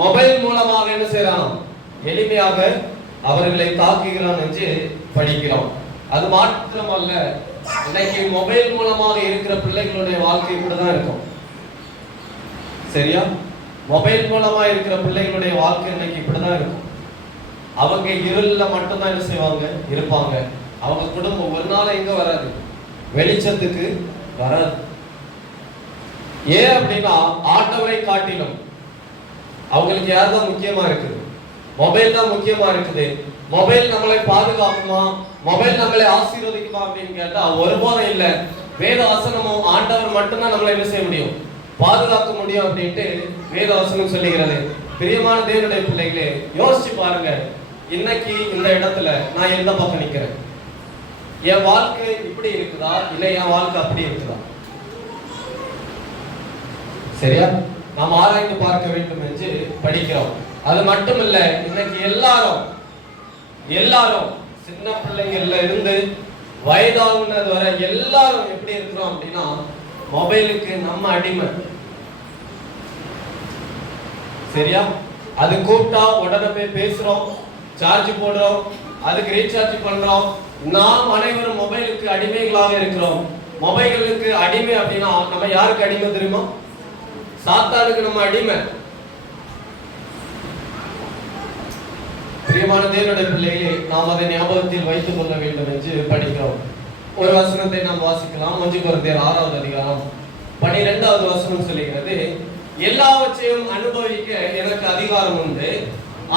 மொபைல் மூலமாக என்ன செய்யறான், எளிமையாக அவர்களை தாக்குகிறான் என்று படிக்கிறோம். அது மாத்திரமல்ல, இன்னைக்கு மொபைல் மூலமாக இருக்கிற பிள்ளைகளுடைய வாழ்க்கை இப்படிதான் இருக்கும். சரியா? மொபைல் மூலமா இருக்கிற பிள்ளைகளுடைய வாழ்க்கை இன்னைக்கு இப்படிதான் இருக்கும். அவங்க இருள்ல மட்டும்தான் என்ன செய்வாங்க, இருப்பாங்க. அவங்க குடும்பம் ஒரு நாள் எங்க வராது, வெளிச்சத்துக்கு வராது. ஏன் அப்படின்னா ஆண்டவரை காட்டிலும் அவங்களுக்கு யார் தான் முக்கியமா இருக்குது? மொபைல் தான் முக்கியமா இருக்குது. மொபைல் நம்மளை பாதுகாக்குமா, மொபைல் நம்மளை ஆசீர்வதிக்குமா அப்படின்னு கேட்டா ஒருபோதும் இல்ல. வேத வசனமும் ஆண்டவர் மட்டும்தான் நம்மளை என்ன செய்ய முடியும், பாதுகாக்க முடியும் அப்படின்ட்டு வேத வசனம் சொல்லுகிறது. பிரியமான தேவனுடைய பிள்ளைகளே, யோசிச்சு பாருங்க, இன்னைக்கு இந்த இடத்துல நான் எந்த பக்கம் நிக்கிறேன்? என் வாழ்க்கை இப்படி இருக்குதா இல்ல என் வாழ்க்கை அப்படி இருக்குதா? சரியா? நாம் ஆராய்ந்து பார்க்க வேண்டும் என்று படிக்கிறோம். அது மட்டும் இல்ல, இன்னைக்கு எல்லாரும் சின்ன பிள்ளைங்கள்ல இருந்து வயதாகுனது வரை எல்லாரும் எப்படி இருக்கிறோம் அப்படின்னா மொபைலுக்கு நம்ம அடிமை. சரியா? அது கூப்பிட்டா உடனே போய் பேசுறோம், சார்ஜ் போடுறோம், அதுக்கு ரீசார்ஜ் பண்றோம். நாம் அனைவரும் மொபைலுக்கு அடிமைகளாக இருக்கிறோம். மொபைலுக்கு அடிமை அப்படின்னா நம்ம யாருக்கு அடிமை தெரியுமா? சாத்தானுக்கு நம்ம அடிமை. பிரியமான தேவனுடைய பிள்ளைகளே, நாம் அதை ஞாபகத்தில் வைத்துக் கொள்ள வேண்டும் என்று படிக்கிறோம். ஒரு வசனத்தை நாம் வாசிக்கலாம். 1 கொரிந்தியர் 6வது அதிகாரம் 12வது வசனம் சொல்லுகிறது, எல்லாவற்றையும் அனுபவிக்க எனக்கு அதிகாரம் உண்டு,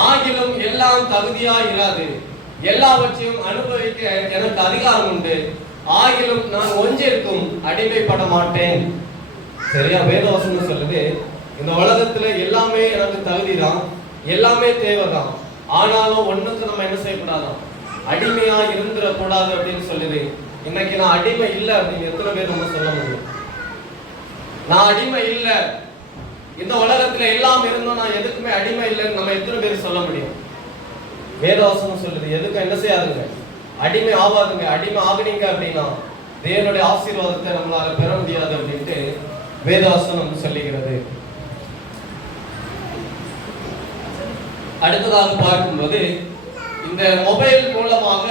ஆகிலும் எல்லாம் தகுதியா இராது. எல்லாவற்றையும் அனுபவிக்க எனக்கு அதிகாரம் உண்டு, ஆகிலும் நான் ஒன்றிற்கும் அடிமைப்பட மாட்டேன். சரியா? வேதவசனம் சொல்லுது, இந்த உலகத்துல எல்லாமே எனக்கு தகுதிதான், எல்லாமே தேவைதான். ஆனாலும் ஒண்ணுக்கு நம்ம என்ன செய்யக்கூடாதான், அடிமையா இருந்துட கூடாது அப்படின்னு சொல்லுது. இன்னைக்கு நான் அடிமை இல்லை அப்படின்னு எத்தனை பேர் நம்ம சொல்ல முடியும்? நான் அடிமை இல்லை, இந்த உலகத்துல எல்லாம் இருந்தோம், நான் எதுக்குமே அடிமை இல்லைன்னு நம்ம எத்தனை பேர் சொல்ல முடியும்? வேதவசனம் சொல்லுது, எதுக்கும் என்ன செய்யாதுங்க, அடிமை ஆகாதுங்க. அடிமை ஆகுனீங்க அப்படின்னா தேவனுடைய ஆசீர்வாதத்தை நம்மளால பெற முடியாது அப்படின்ட்டு வேதவசனம் சொல்லுகிறது. அடுத்ததாக பார்க்கும்போது இந்த மொபைல் மூலமாக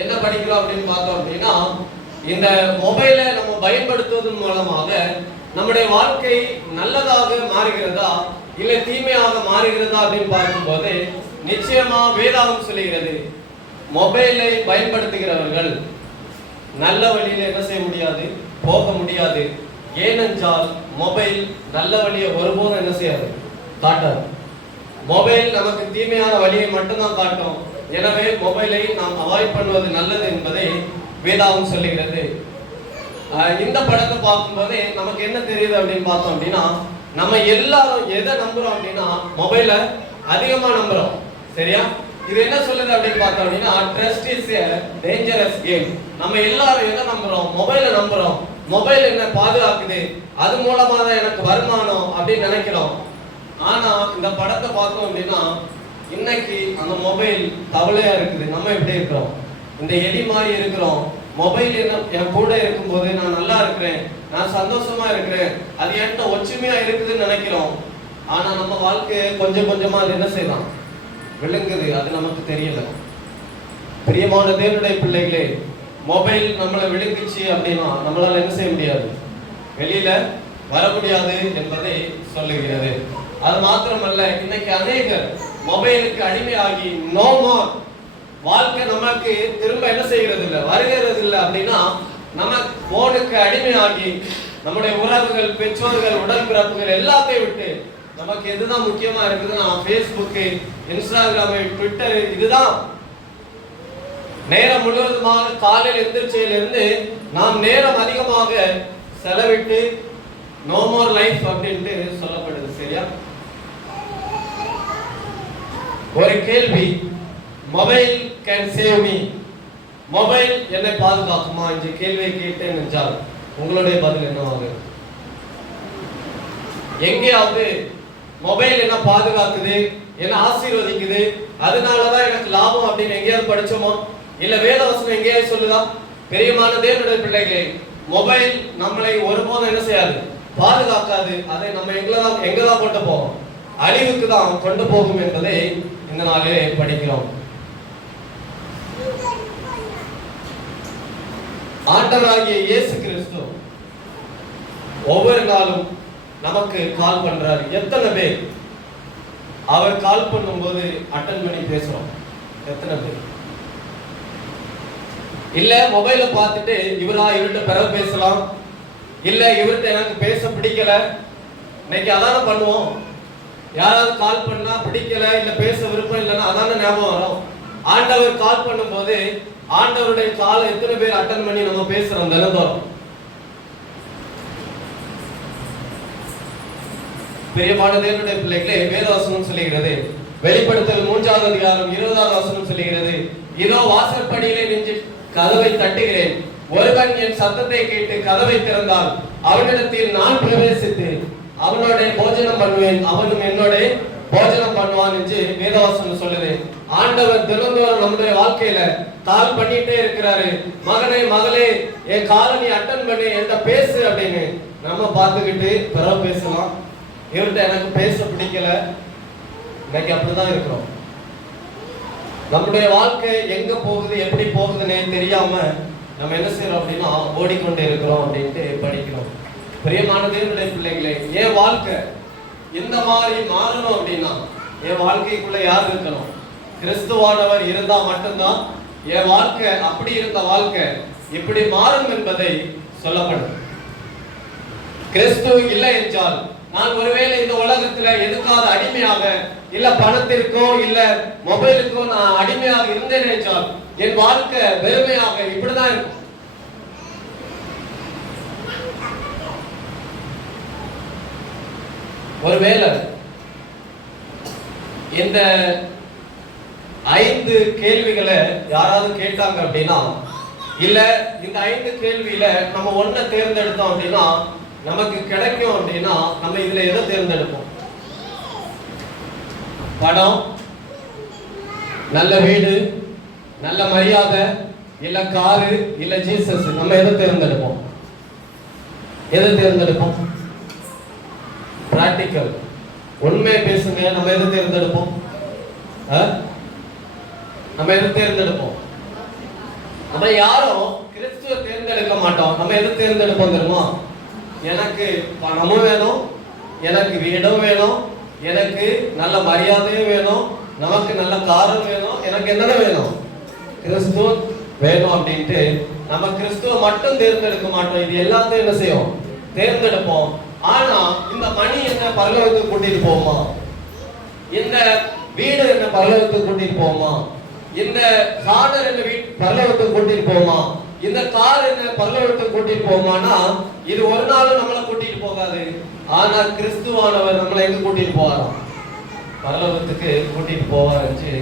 என்ன படிக்கிறோம் அப்படின்னு பார்த்தோம் அப்படின்னா, இந்த மொபைலை நம்ம பயன்படுத்துவதன் மூலமாக நம்முடைய வாழ்க்கை நல்லதாக மாறுகிறதா இல்லை தீமையாக மாறுகிறதா அப்படின்னு பார்க்கும்போது நிச்சயமா வேதாகம் சொல்லுகிறது, மொபைலை பயன்படுத்துகிறவர்கள் நல்ல வழியில என்ன செய்ய முடியாது, போக முடியாது. ஏனென்றால் மொபைல் நல்ல வழியை ஒருபோதும் என்ன செய்யாது, காட்டாது. மொபைல் நமக்கு தீமையான வழியை மட்டும்தான் காட்டும். எனவே மொபைலை நாம் அவாய்ட் பண்ணுவது நல்லது என்பதை வேதாகம் சொல்லுகிறது. இந்த படத்தை பார்க்கும்போது நமக்கு என்ன தெரியுது அப்படின்னு பார்த்தோம் அப்படின்னா, நம்ம எல்லாரும் எதை நம்புறோம் அப்படின்னா மொபைலை அதிகமா நம்புறோம். சரியா? இது என்ன சொல்லுது அப்படின்னு பார்த்தோம் அப்படின்னா, trust is a dangerous game. நம்ம எல்லாரும் எதை நம்புறோம், மொபைலை நம்புறோம். மொபைல் என்ன பாதுகாக்குது, அது மூலமா தான் எனக்கு வருமானம் அப்படின்னு நினைக்கிறோம். ஆனா இந்த படத்தை பார்த்தோம் அப்படின்னா இன்னைக்கு அந்த மொபைல் தவளையா இருக்குது, நம்ம எப்படி இருக்கிறோம், இந்த எலி மாதிரி இருக்கிறோம். மொபைல் என்ன என் கூட இருக்கும்போது நான் நல்லா இருக்கிறேன், நான் சந்தோஷமா இருக்கிறேன், அது என்கிட்ட ஒற்றுமையா இருக்குதுன்னு நினைக்கிறோம். ஆனா நம்ம வாழ்க்கையை கொஞ்சம் கொஞ்சமா அது என்ன செய்யலாம், விளங்குது, அது நமக்கு தெரியல. பிரியமான தேவனுடைய பிள்ளைகளே, மொபைல் நம்மளை விழுங்குச்சு அப்படின்னா நம்மளால என்ன செய்ய முடியாது, வெளியில வர முடியாது என்பதை சொல்லுகிறது. அது மாத்திரமல்ல, இன்னைக்கு அநேகர் மொபைலுக்கு அடிமையாகி நோ மோர், வாழ்க்கை நமக்கு திரும்ப என்ன செய்கிறது இல்லை, வருகிறது இல்லை அப்படின்னா நம்ம போனுக்கு அடிமையாகி நம்முடைய உறவுகள், பெற்றோர்கள், உடன்பிறப்புகள் எல்லாத்தையும் விட்டு நமக்கு எதுதான் முக்கியமா இருக்குதுன்னா ஃபேஸ்புக்கு, இன்ஸ்டாகிராமு, ட்விட்டர், இதுதான் நேரம் முழுவதுமாக காலையில் எந்திரிச்சையிலிருந்து நாம் நேரம் அதிகமாக செலவிட்டு நோ மோர் லைஃப் அப்படின்ட்டு சொல்லப்படுது. சரியா? ஒரு கேள்வி, mobile can save me, mobile என்னை பாதுகாக்குமா என்ற கேள்வியை கேட்டேன் என்றால் உங்களுடைய பதில் என்னவாக? எங்கேயாவது மொபைல் என்ன பாதுகாக்குது, என்ன ஆசீர்வதிக்குது, அதனாலதான் எனக்கு லாபம் அப்படின்னு எங்கேயாவது படிச்சோமோ? இல்ல வேதவசனம் எங்கேயாவது சொல்லுதா? பெரியமான தேவனுடைய பிள்ளைகளே, மொபைல் நம்மளை ஒருபோதும் என்ன செய்யாது, பாதுகாக்காது. அதை நம்ம எங்கதான் கொண்டு போவோம், அழிவுக்கு தான் கொண்டு போகும் என்பதை இந்த நாளிலே படிக்கிறோம். ஆண்டவராகிய இயேசு கிறிஸ்து ஒவ்வொரு நாளும் நமக்கு கால் பண்றாரு. எத்தனை பேர் அவர் கால் பண்ணும்போது அட்டன் பண்ணி பேசுறோம்? எத்தனை பேர்? இல்ல மொபைல பார்த்துட்டு இவர்கிட்ட பிறகு பேசலாம், இல்ல இவர்கிட்ட எனக்கு பேச பிடிக்கல, இன்னைக்கு அதான பண்ணுவோம். யாராவது கால் பண்ணா பிடிக்கல, இல்ல பேச விருப்பம் இல்லைன்னா அதான ஞாபகம் வரும். ஆண்டவர் கால் பண்ணும்போது ஆண்டவருடைய காலை எத்தனை பேர் அட்டன் பண்ணி நம்ம பேசுறோம் தினந்தோறும்? பிரியமான தேவனுடைய பிள்ளைகளே, வேதவசனம் சொல்லுகிறது, வெளிப்படுத்தல் 3வது அதிகாரம் 20வது வசனம் சொல்லுகிறது, இதோ வாசற்படியிலே நின்று கதவை தட்டுகிறேன், ஒருவன் என் சத்தத்தை கேட்டு கதவை திறந்தால் அவனிடத்தில் நான் பிரவேசித்து அவனோட போஜனம் பண்ணுவேன், அவனும் என்னோட போஜனம் பண்ணுவான் என்று வேதவசனம் சொல்லுது. ஆண்டவர் தினந்தோறும் நம்முடைய வாழ்க்கையில கால் பண்ணிட்டே இருக்கிறாரு. மகனே, மகளே, என் காலை நீ அட்டன் பண்ணி என்கிட்ட பேசு அப்படின்னு. நம்ம பார்த்துக்கிட்டு பிறகு பேசலாம், இவர்கிட்ட எனக்கு பேச பிடிக்கல. இன்னைக்கு அப்படிதான் இருக்கிறோம். நம்முடைய வாழ்க்கை எங்க போகுது, எப்படி போகுதுன்னு தெரியாம நம்ம என்ன செய்யறோம் அப்படின்னா ஓடிக்கொண்டே இருக்கிறோம் அப்படின்ட்டு படிக்கிறோம். பிரியமான தேவனுடைய பிள்ளைகளே, என் வாழ்க்கை இந்த மாதிரி மாறணும் அப்படின்னா என் வாழ்க்கைக்குள்ள யார் இருக்கணும்? கிறிஸ்துவானவர் இருந்தா மட்டும்தான் என் வாழ்க்கை, அப்படி இருந்த வாழ்க்கை இப்படி மாறும் என்பதை சொல்லப்படும். கிறிஸ்து இல்லை என்றால் நான் ஒருவேளை இந்த உலகத்துல எதுக்காவது அடிமையாக, இல்ல பணத்திற்கோ இல்ல மொபைலுக்கோ நான் அடிமையாக இருந்தேன் என்றால் என் வாழ்க்கை வெறுமையாக இப்படிதான் இருக்கும். ஒருவேளை இந்த 5 கேள்விகளை யாராவது கேட்டாங்க அப்படின்னா, இல்ல இந்த 5 கேள்வியில நம்ம ஒன்றை தேர்ந்தெடுத்தோம் அப்படின்னா நமக்கு கிடைக்கும் அப்படின்னா நம்ம இதுல எதை தேர்ந்தெடுப்போம்? பணம், நல்ல வீடு, நல்ல மரியாதை, இல்ல காரு, இல்ல ஜீசஸ்? நம்ம எதை தேர்ந்தெடுப்போம்? எதை தேர்ந்தெடுப்போம்? பிராக்டிக்கல் உண்மையை பேசுங்க. நம்ம எதை தேர்ந்தெடுப்போம்? நம்ம எதை தேர்ந்தெடுப்போம்? நம்ம யாரும் கிறிஸ்துவ தேர்ந்தெடுக்க மாட்டோம். நம்ம எதை தேர்ந்தெடுப்போம் தெரியுமா? எனக்கு பணமும் வேணும், எனக்கு வீடும் வேணும், எனக்கு நல்ல மரியாதையும் வேணும், நமக்கு நல்ல காரம் வேணும், எனக்கு என்னென்ன வேணும்? கிறிஸ்துவ வேணும் அப்படின்ட்டு நம்ம கிறிஸ்துவ மட்டும் தேர்ந்தெடுக்க மாட்டோம். இது எல்லாத்தையும் என்ன செய்யும்? தேர்ந்தெடுப்போம். ஆனா இந்த மணி என்ன பரலோகத்துக்கு கூட்டிட்டு போகுமா? இந்த வீடு என்ன பரலோகத்துக்கு கூட்டிட்டு போகுமா? இந்த சாதர் என்ன பரலோகத்துக்கு கூட்டிட்டு போகுமா? இந்த கார் என்ன பரலோகத்துக்கு கூட்டிட்டு போகுமானா இது ஒரு நாளும் நம்மளை கூட்டிட்டு போகாது. ஆனா கிறிஸ்துவானவர் நம்மளை எங்க கூட்டிட்டு போவாராம்? பரலோகத்துக்கு கூட்டிட்டு போவார் என்று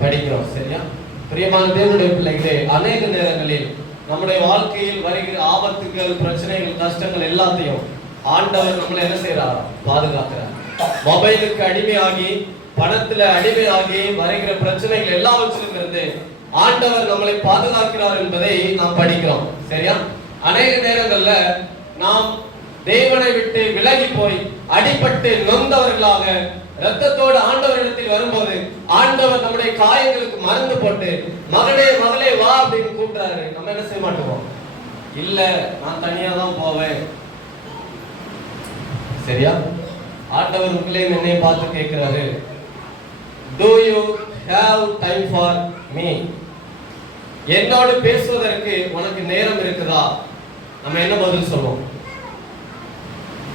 படிக்கிறோம். சரியா? பிரியமான தேவனுடைய பிள்ளைகளே, அநேக நேரங்களில் நம்முடைய வாழ்க்கையில் வருகிற ஆபத்துகள், பிரச்சனைகள், கஷ்டங்கள் எல்லாத்தையும் ஆண்டவர் நம்மளை என்ன செய்யறார்? பாதுகாக்கிறார். மொபைலுக்கு அடிமையாகி, பணத்துல அடிமையாகி வருகிற பிரச்சனைகள் எல்லாவற்றிலும் இருந்து ஆண்டவர் நம்மளை பாதுகாக்கிறார் என்பதை நாம் படிக்கிறோம். சரியா? அநேக நேரங்கள்ல நாம் தேவனை விட்டு விலகி போய் அடிபட்டு நொந்தவர்களாக ரத்தத்தோடு ஆண்டவரிடத்தில் வரும்போது ஆண்டவர் நம்முடைய காயங்களுக்கு மருந்து போட்டு மகனே மகளே வா அப்படின்னு கூப்பிடுறாரு. நம்ம என்ன செய்ய மாட்டோம்? இல்ல நான் தனியா தான் போவேன். சரியா? ஆண்டவர் உங்களையும் என்னை பார்த்து கேட்கிறாரு, do you have time for me? என்னோடு பேசுவதற்கு உனக்கு நேரம் இருக்குதா? நம்ம என்ன பதில் சொல்லுவோம்?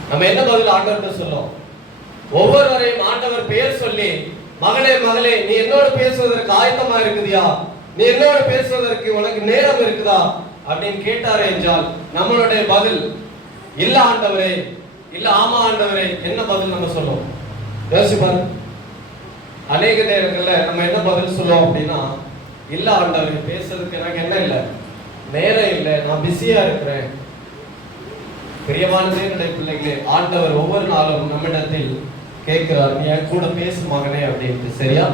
நம்ம என்ன பதில் ஆண்டவர்கிட்ட சொல்லுவோம்? ஒவ்வொருவரையும் ஆண்டவர் பெயர் சொல்லி, மகளே மகளே நீ என்னோடு பேசுவதற்கு ஆயத்தமா இருக்குதியா? நீ என்னோடு பேசுவதற்கு உனக்கு நேரம் இருக்குதா அப்படின்னு கேட்டாரே என்றால் நம்மளுடைய பதில் இல்ல ஆண்டவரே, இல்ல ஆமா ஆண்டவரே, என்ன பதில் நம்ம சொல்லுவோம்? யோசிப்பாரு. அநேக நேரங்கள்ல நம்ம என்ன பதில் சொல்லுவோம் அப்படின்னா, இல்ல ஆண்டவரே பேசுறதுக்கு எனக்கு என்ன இல்லை, நேரம் இல்லை, நான் பிஸியா இருக்கிறேன். பிரியமான தேவனுடைய பிள்ளைகளே, ஆண்டவர் ஒவ்வொரு நாளும் நம்மிடத்தில் கேட்கிறார், நீ என் கூட பேசு மகனே அப்படின்ட்டு. சரியா?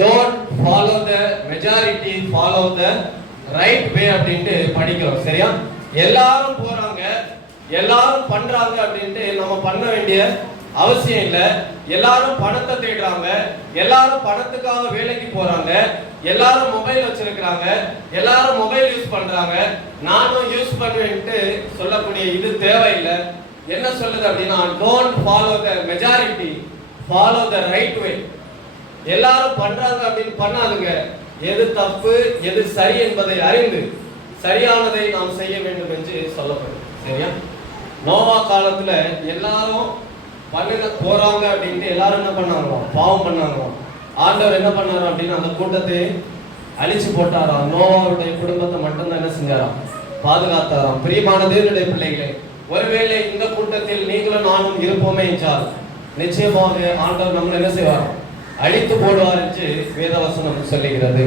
Don't follow the majority, follow the right way அப்படின்ட்டு படிக்கிறோம். சரியா? எல்லாரும் போறாங்க, எல்லாரும் பண்றாங்க அப்படின்ட்டு நம்ம பண்ண வேண்டிய அவசியம் இல்ல. எல்லாரும் பணத்தை தேடுறாங்க, எல்லாரும் பணத்துக்காக வேலைக்கு போறாங்க, எல்லாரும் மொபைல் வச்சிருக்காங்க, எல்லாரும் மொபைல் யூஸ் பண்றாங்க, நானும் யூஸ் பண்ணுவேன்ட்டு சொல்லக்கூடிய இது தேவையில்லை. என்ன சொல்லுது அப்படின்னா, don't follow the majority, follow the right way. எல்லாரும் பண்றாங்க அப்படின்னு பண்ணாதுங்க. எது தப்பு எது சரி என்பதை அறிந்து சரியானதை நாம் செய்ய வேண்டும் என்று சொல்லப்படுது. சரியா? நோவா காலத்துல எல்லாரும் பண்ண போறாங்க அப்படின்ட்டு எல்லாரும் என்ன பண்ணாங்களோ பாவம் பண்ணாங்களோ. ஆண்டவர் என்ன பண்ணாரோ அப்படின்னு அந்த கூட்டத்தை அழிச்சு போட்டாராம். நோவாவுடைய குடும்பத்தை மட்டும்தான் என்ன செஞ்சாராம்? பாதுகாத்தாராம். பிரியமான தேவனுடைய பிள்ளைகளே, ஒருவேளை இந்த கூட்டத்தில் நீங்களும் நானும் இருப்போமே என்றால் நிச்சயமாக ஆண்டவர் நம்மளை என்ன செய்வார்? அழித்து போடுவார் என்று வேதவசனம் சொல்லுகிறது.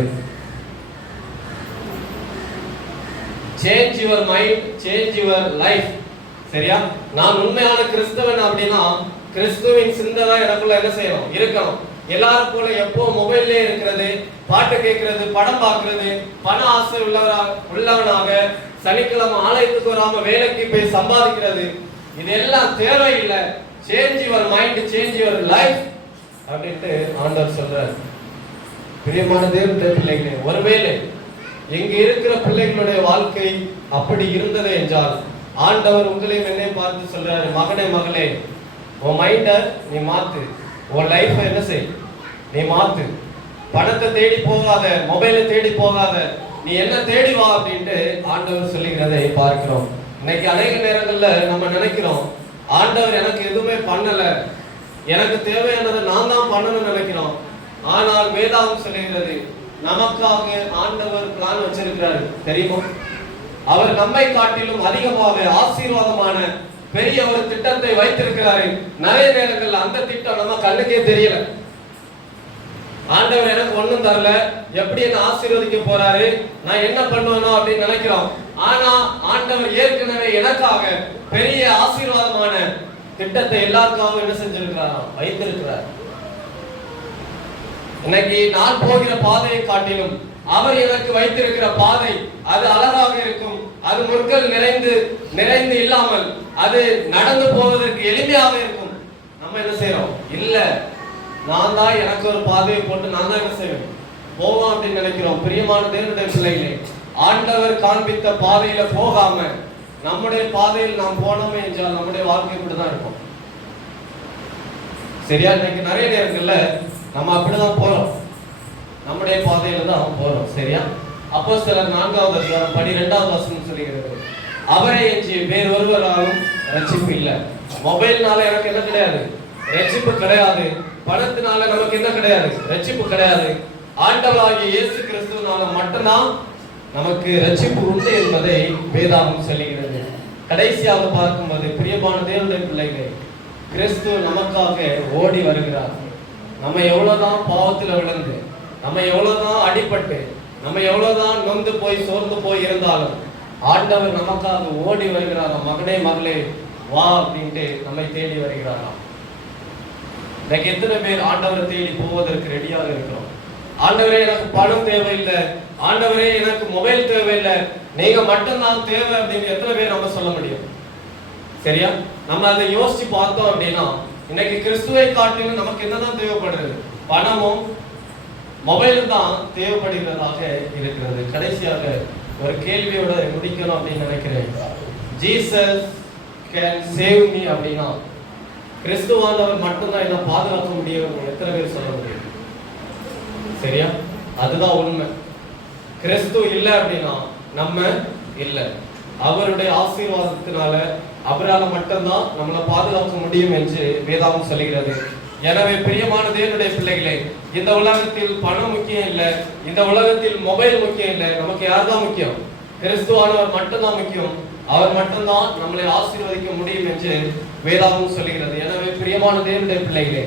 Change your mind, change your life. சரியா? நான் உண்மையான கிறிஸ்தவன் அப்படின்னா கிறிஸ்துவின் சிந்தனை எனக்குள்ள என்ன செய்யணும்? இருக்கணும். எல்லாரும் போல எப்போ மொபைல்லே இருக்கிறது, பாட்டு கேட்கிறது, படம் பார்க்கிறது, பண ஆசை உள்ளவனாக சனிக்கிழமை ஆலயத்துக்கு வராம வேலைக்கு போய் சம்பாதிக்கிறது, இதெல்லாம் தேவையில்லை. Change your mind, change your life அப்படின்ட்டு ஆண்டவர் சொல்றார். பிரியமான தேவனுடைய பிள்ளைகளே, ஒருவேளை இங்க இருக்கிற பிள்ளைகளுடைய வாழ்க்கை அப்படி இருந்தது என்றால் ஆண்டவர் உங்களையும் என்னை பார்த்து சொல்றாரு, மகனே மகளே உன் மைண்ட நீ மாத்து, உன் லைஃப் என்ன செய், நீ மாத்து. பணத்தை தேடி போகாத, மொபைலை தேடி போகாத, நீ என்ன தேடி வா அப்படின்ட்டு ஆண்டவர் சொல்லுகிறதை பார்க்கிறோம். இன்னைக்கு அநேக நேரங்கள்ல நம்ம நினைக்கிறோம், ஆண்டவர் எனக்கு எதுவுமே பண்ணல, எனக்கு தேவையானதை நான் தான் பண்ணணும்னு நினைக்கிறோம். ஆனால் வேதாகம் சொல்லுகிறது, நமக்காக ஆண்டவர் பிளான் வச்சிருக்கிறாரு. தெரியுமா? அவர் நம்மை காட்டிலும் அதிகமாக ஆசீர்வாதமான பெரிய ஒரு திட்டத்தை வைத்திருக்கிறாரு. நிறைய நேரங்கள்ல அந்த திட்டம் நம்ம கண்ணுக்கே தெரியல. ஆண்டவர் எனக்கு ஒண்ணும் தரல, எப்படி என்ன ஆசீர்வதிக்க போறாரு, நான் என்ன பண்ணுவேனோ அப்படின்னு நினைக்கிறோம். ஆனா ஆண்டவர் ஏற்கனவே எனக்காக பெரிய ஆசீர்வாதமான திட்டத்தை எல்லாருக்காகவும் என்ன செஞ்சிருக்கிறார்? வைத்திருக்கிறார். இன்னைக்கு நான் போகிற பாதையை காட்டிலும் அவர் எனக்கு வைத்திருக்கிற பாதை அது அழகாக இருக்கும். அது முற்கள் நிறைந்து இல்லாமல் அது நடந்து போவதற்கு எளிமையாக இருக்கும். நம்ம என்ன செய்யறோம்? இல்ல, நான் தான் எனக்கு ஒரு பாதையை போட்டு நான் தான் என்ன செய்வேன் போவோம் அப்படின்னு நினைக்கிறோம். பிரியமான தேவனுடைய பிள்ளைகளே, ஆண்டவர் காண்பித்த பாதையில போகாம நம்முடைய பாதையில் நாம் போனோமே என்றால் நம்முடைய வாழ்க்கை இப்படிதான் இருக்கும். சரியா? இன்னைக்கு நிறைய நேரங்கள்ல நம்ம அப்படிதான் போறோம், நம்முடைய பாதையில தான் போறோம். சரியா? அப்போஸ்தலர் 4வது அதிகாரம் 12வது வசனம் சொல்லுகிறது, அவரை எஞ்சி வேறு ஒருவராலும் ரட்சிப்பு இல்லை. மொபைல்னால எனக்கு என்ன கிடையாது? ரட்சிப்பு கிடையாது. பணத்தினால நமக்கு என்ன கிடையாது? ரட்சிப்பு கிடையாது. ஆண்டவராகிய இயேசு கிறிஸ்துவினால மட்டும்தான் நமக்கு ரட்சிப்பு உண்டு என்பதை வேதாகம் சொல்லுகிறது. கடைசியாக பார்க்கும்போது பிரியமான தேவனுடைய பிள்ளைகளே, கிறிஸ்து நமக்காக ஓடி வருகிறார். நம்ம எவ்வளவுதான் பாவத்தில் விழுந்து, நம்ம எவ்வளவுதான் அடிபட்டு, நம்ம எவ்வளவுதான் நொந்து போய் சோர்ந்து போய் இருந்தாலும் ஆண்டவர் நமக்காக ஓடி வருகிறாராம். மகனே மகளே வா அப்படின்ட்டு நம்மை தேடி வருகிறாராம். இன்னைக்கு எத்தனை பேர் ஆண்டவரை தேடி போவதற்கு ரெடியாக இருக்கிறோம்? ஆண்டவரே எனக்கு பணம் தேவையில்லை, ஆண்டவரே எனக்கு மொபைல் தேவையில்லை, நீங்க மட்டும்தான் தேவை அப்படின்னு எத்தனை பேர் நம்ம சொல்ல முடியும்? சரியா? நம்ம அதை யோசிச்சு பார்த்தோம் அப்படின்னா இன்னைக்கு கிறிஸ்துவை காட்டிலும் நமக்கு என்னதான் தேவைப்படுறது? பணமும் மொபைலும் தான் தேவைப்படுகிறதாக இருக்கிறது. கடைசியாக ஒரு கேள்வியோட முடிக்கணும் அப்படின்னு நினைக்கிறேன். ஜீசஸ் கேன் சேவ் மீ அப்படின்னா கிறிஸ்துவானவர் மட்டும்தான் என்ன பாதுகாக்க முடியும் எத்தனை பேர் சொல்ல முடியும்? சரியா? அதுதான் உண்மை. கிறிஸ்து இல்லை அப்படின்னா நம்ம இல்லை. அவருடைய ஆசீர்வாதத்தினால அவரால் மட்டும்தான் நம்மளை பாதுகாக்க முடியும் என்று வேதாகம் சொல்லுகிறது. எனவே பிரியமான தேவனுடைய பிள்ளைகளே, இந்த உலகத்தில் பணம் முக்கியம் இல்லை, இந்த உலகத்தில் மொபைல் முக்கியம் இல்லை. நமக்கு யார் தான் முக்கியம்? கிறிஸ்துவானவர் மட்டும்தான் முக்கியம். அவர் மட்டும்தான் நம்மளை ஆசீர்வதிக்க முடியும் என்று வேதாகம் சொல்லுகிறது. எனவே பிரியமான தேவனுடைய பிள்ளைகளே,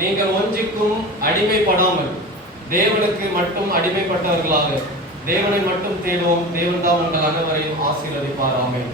நீங்கள் ஒன்றுக்கும் அடிமைப்படாமல் தேவனுக்கு மட்டும் அடிமைப்பட்டவர்களாக தேவனை மட்டும் தேடுவோம். தேவன் தான் உங்கள் அனைவரையும் ஆசீர்வதிப்பார். ஆமென்.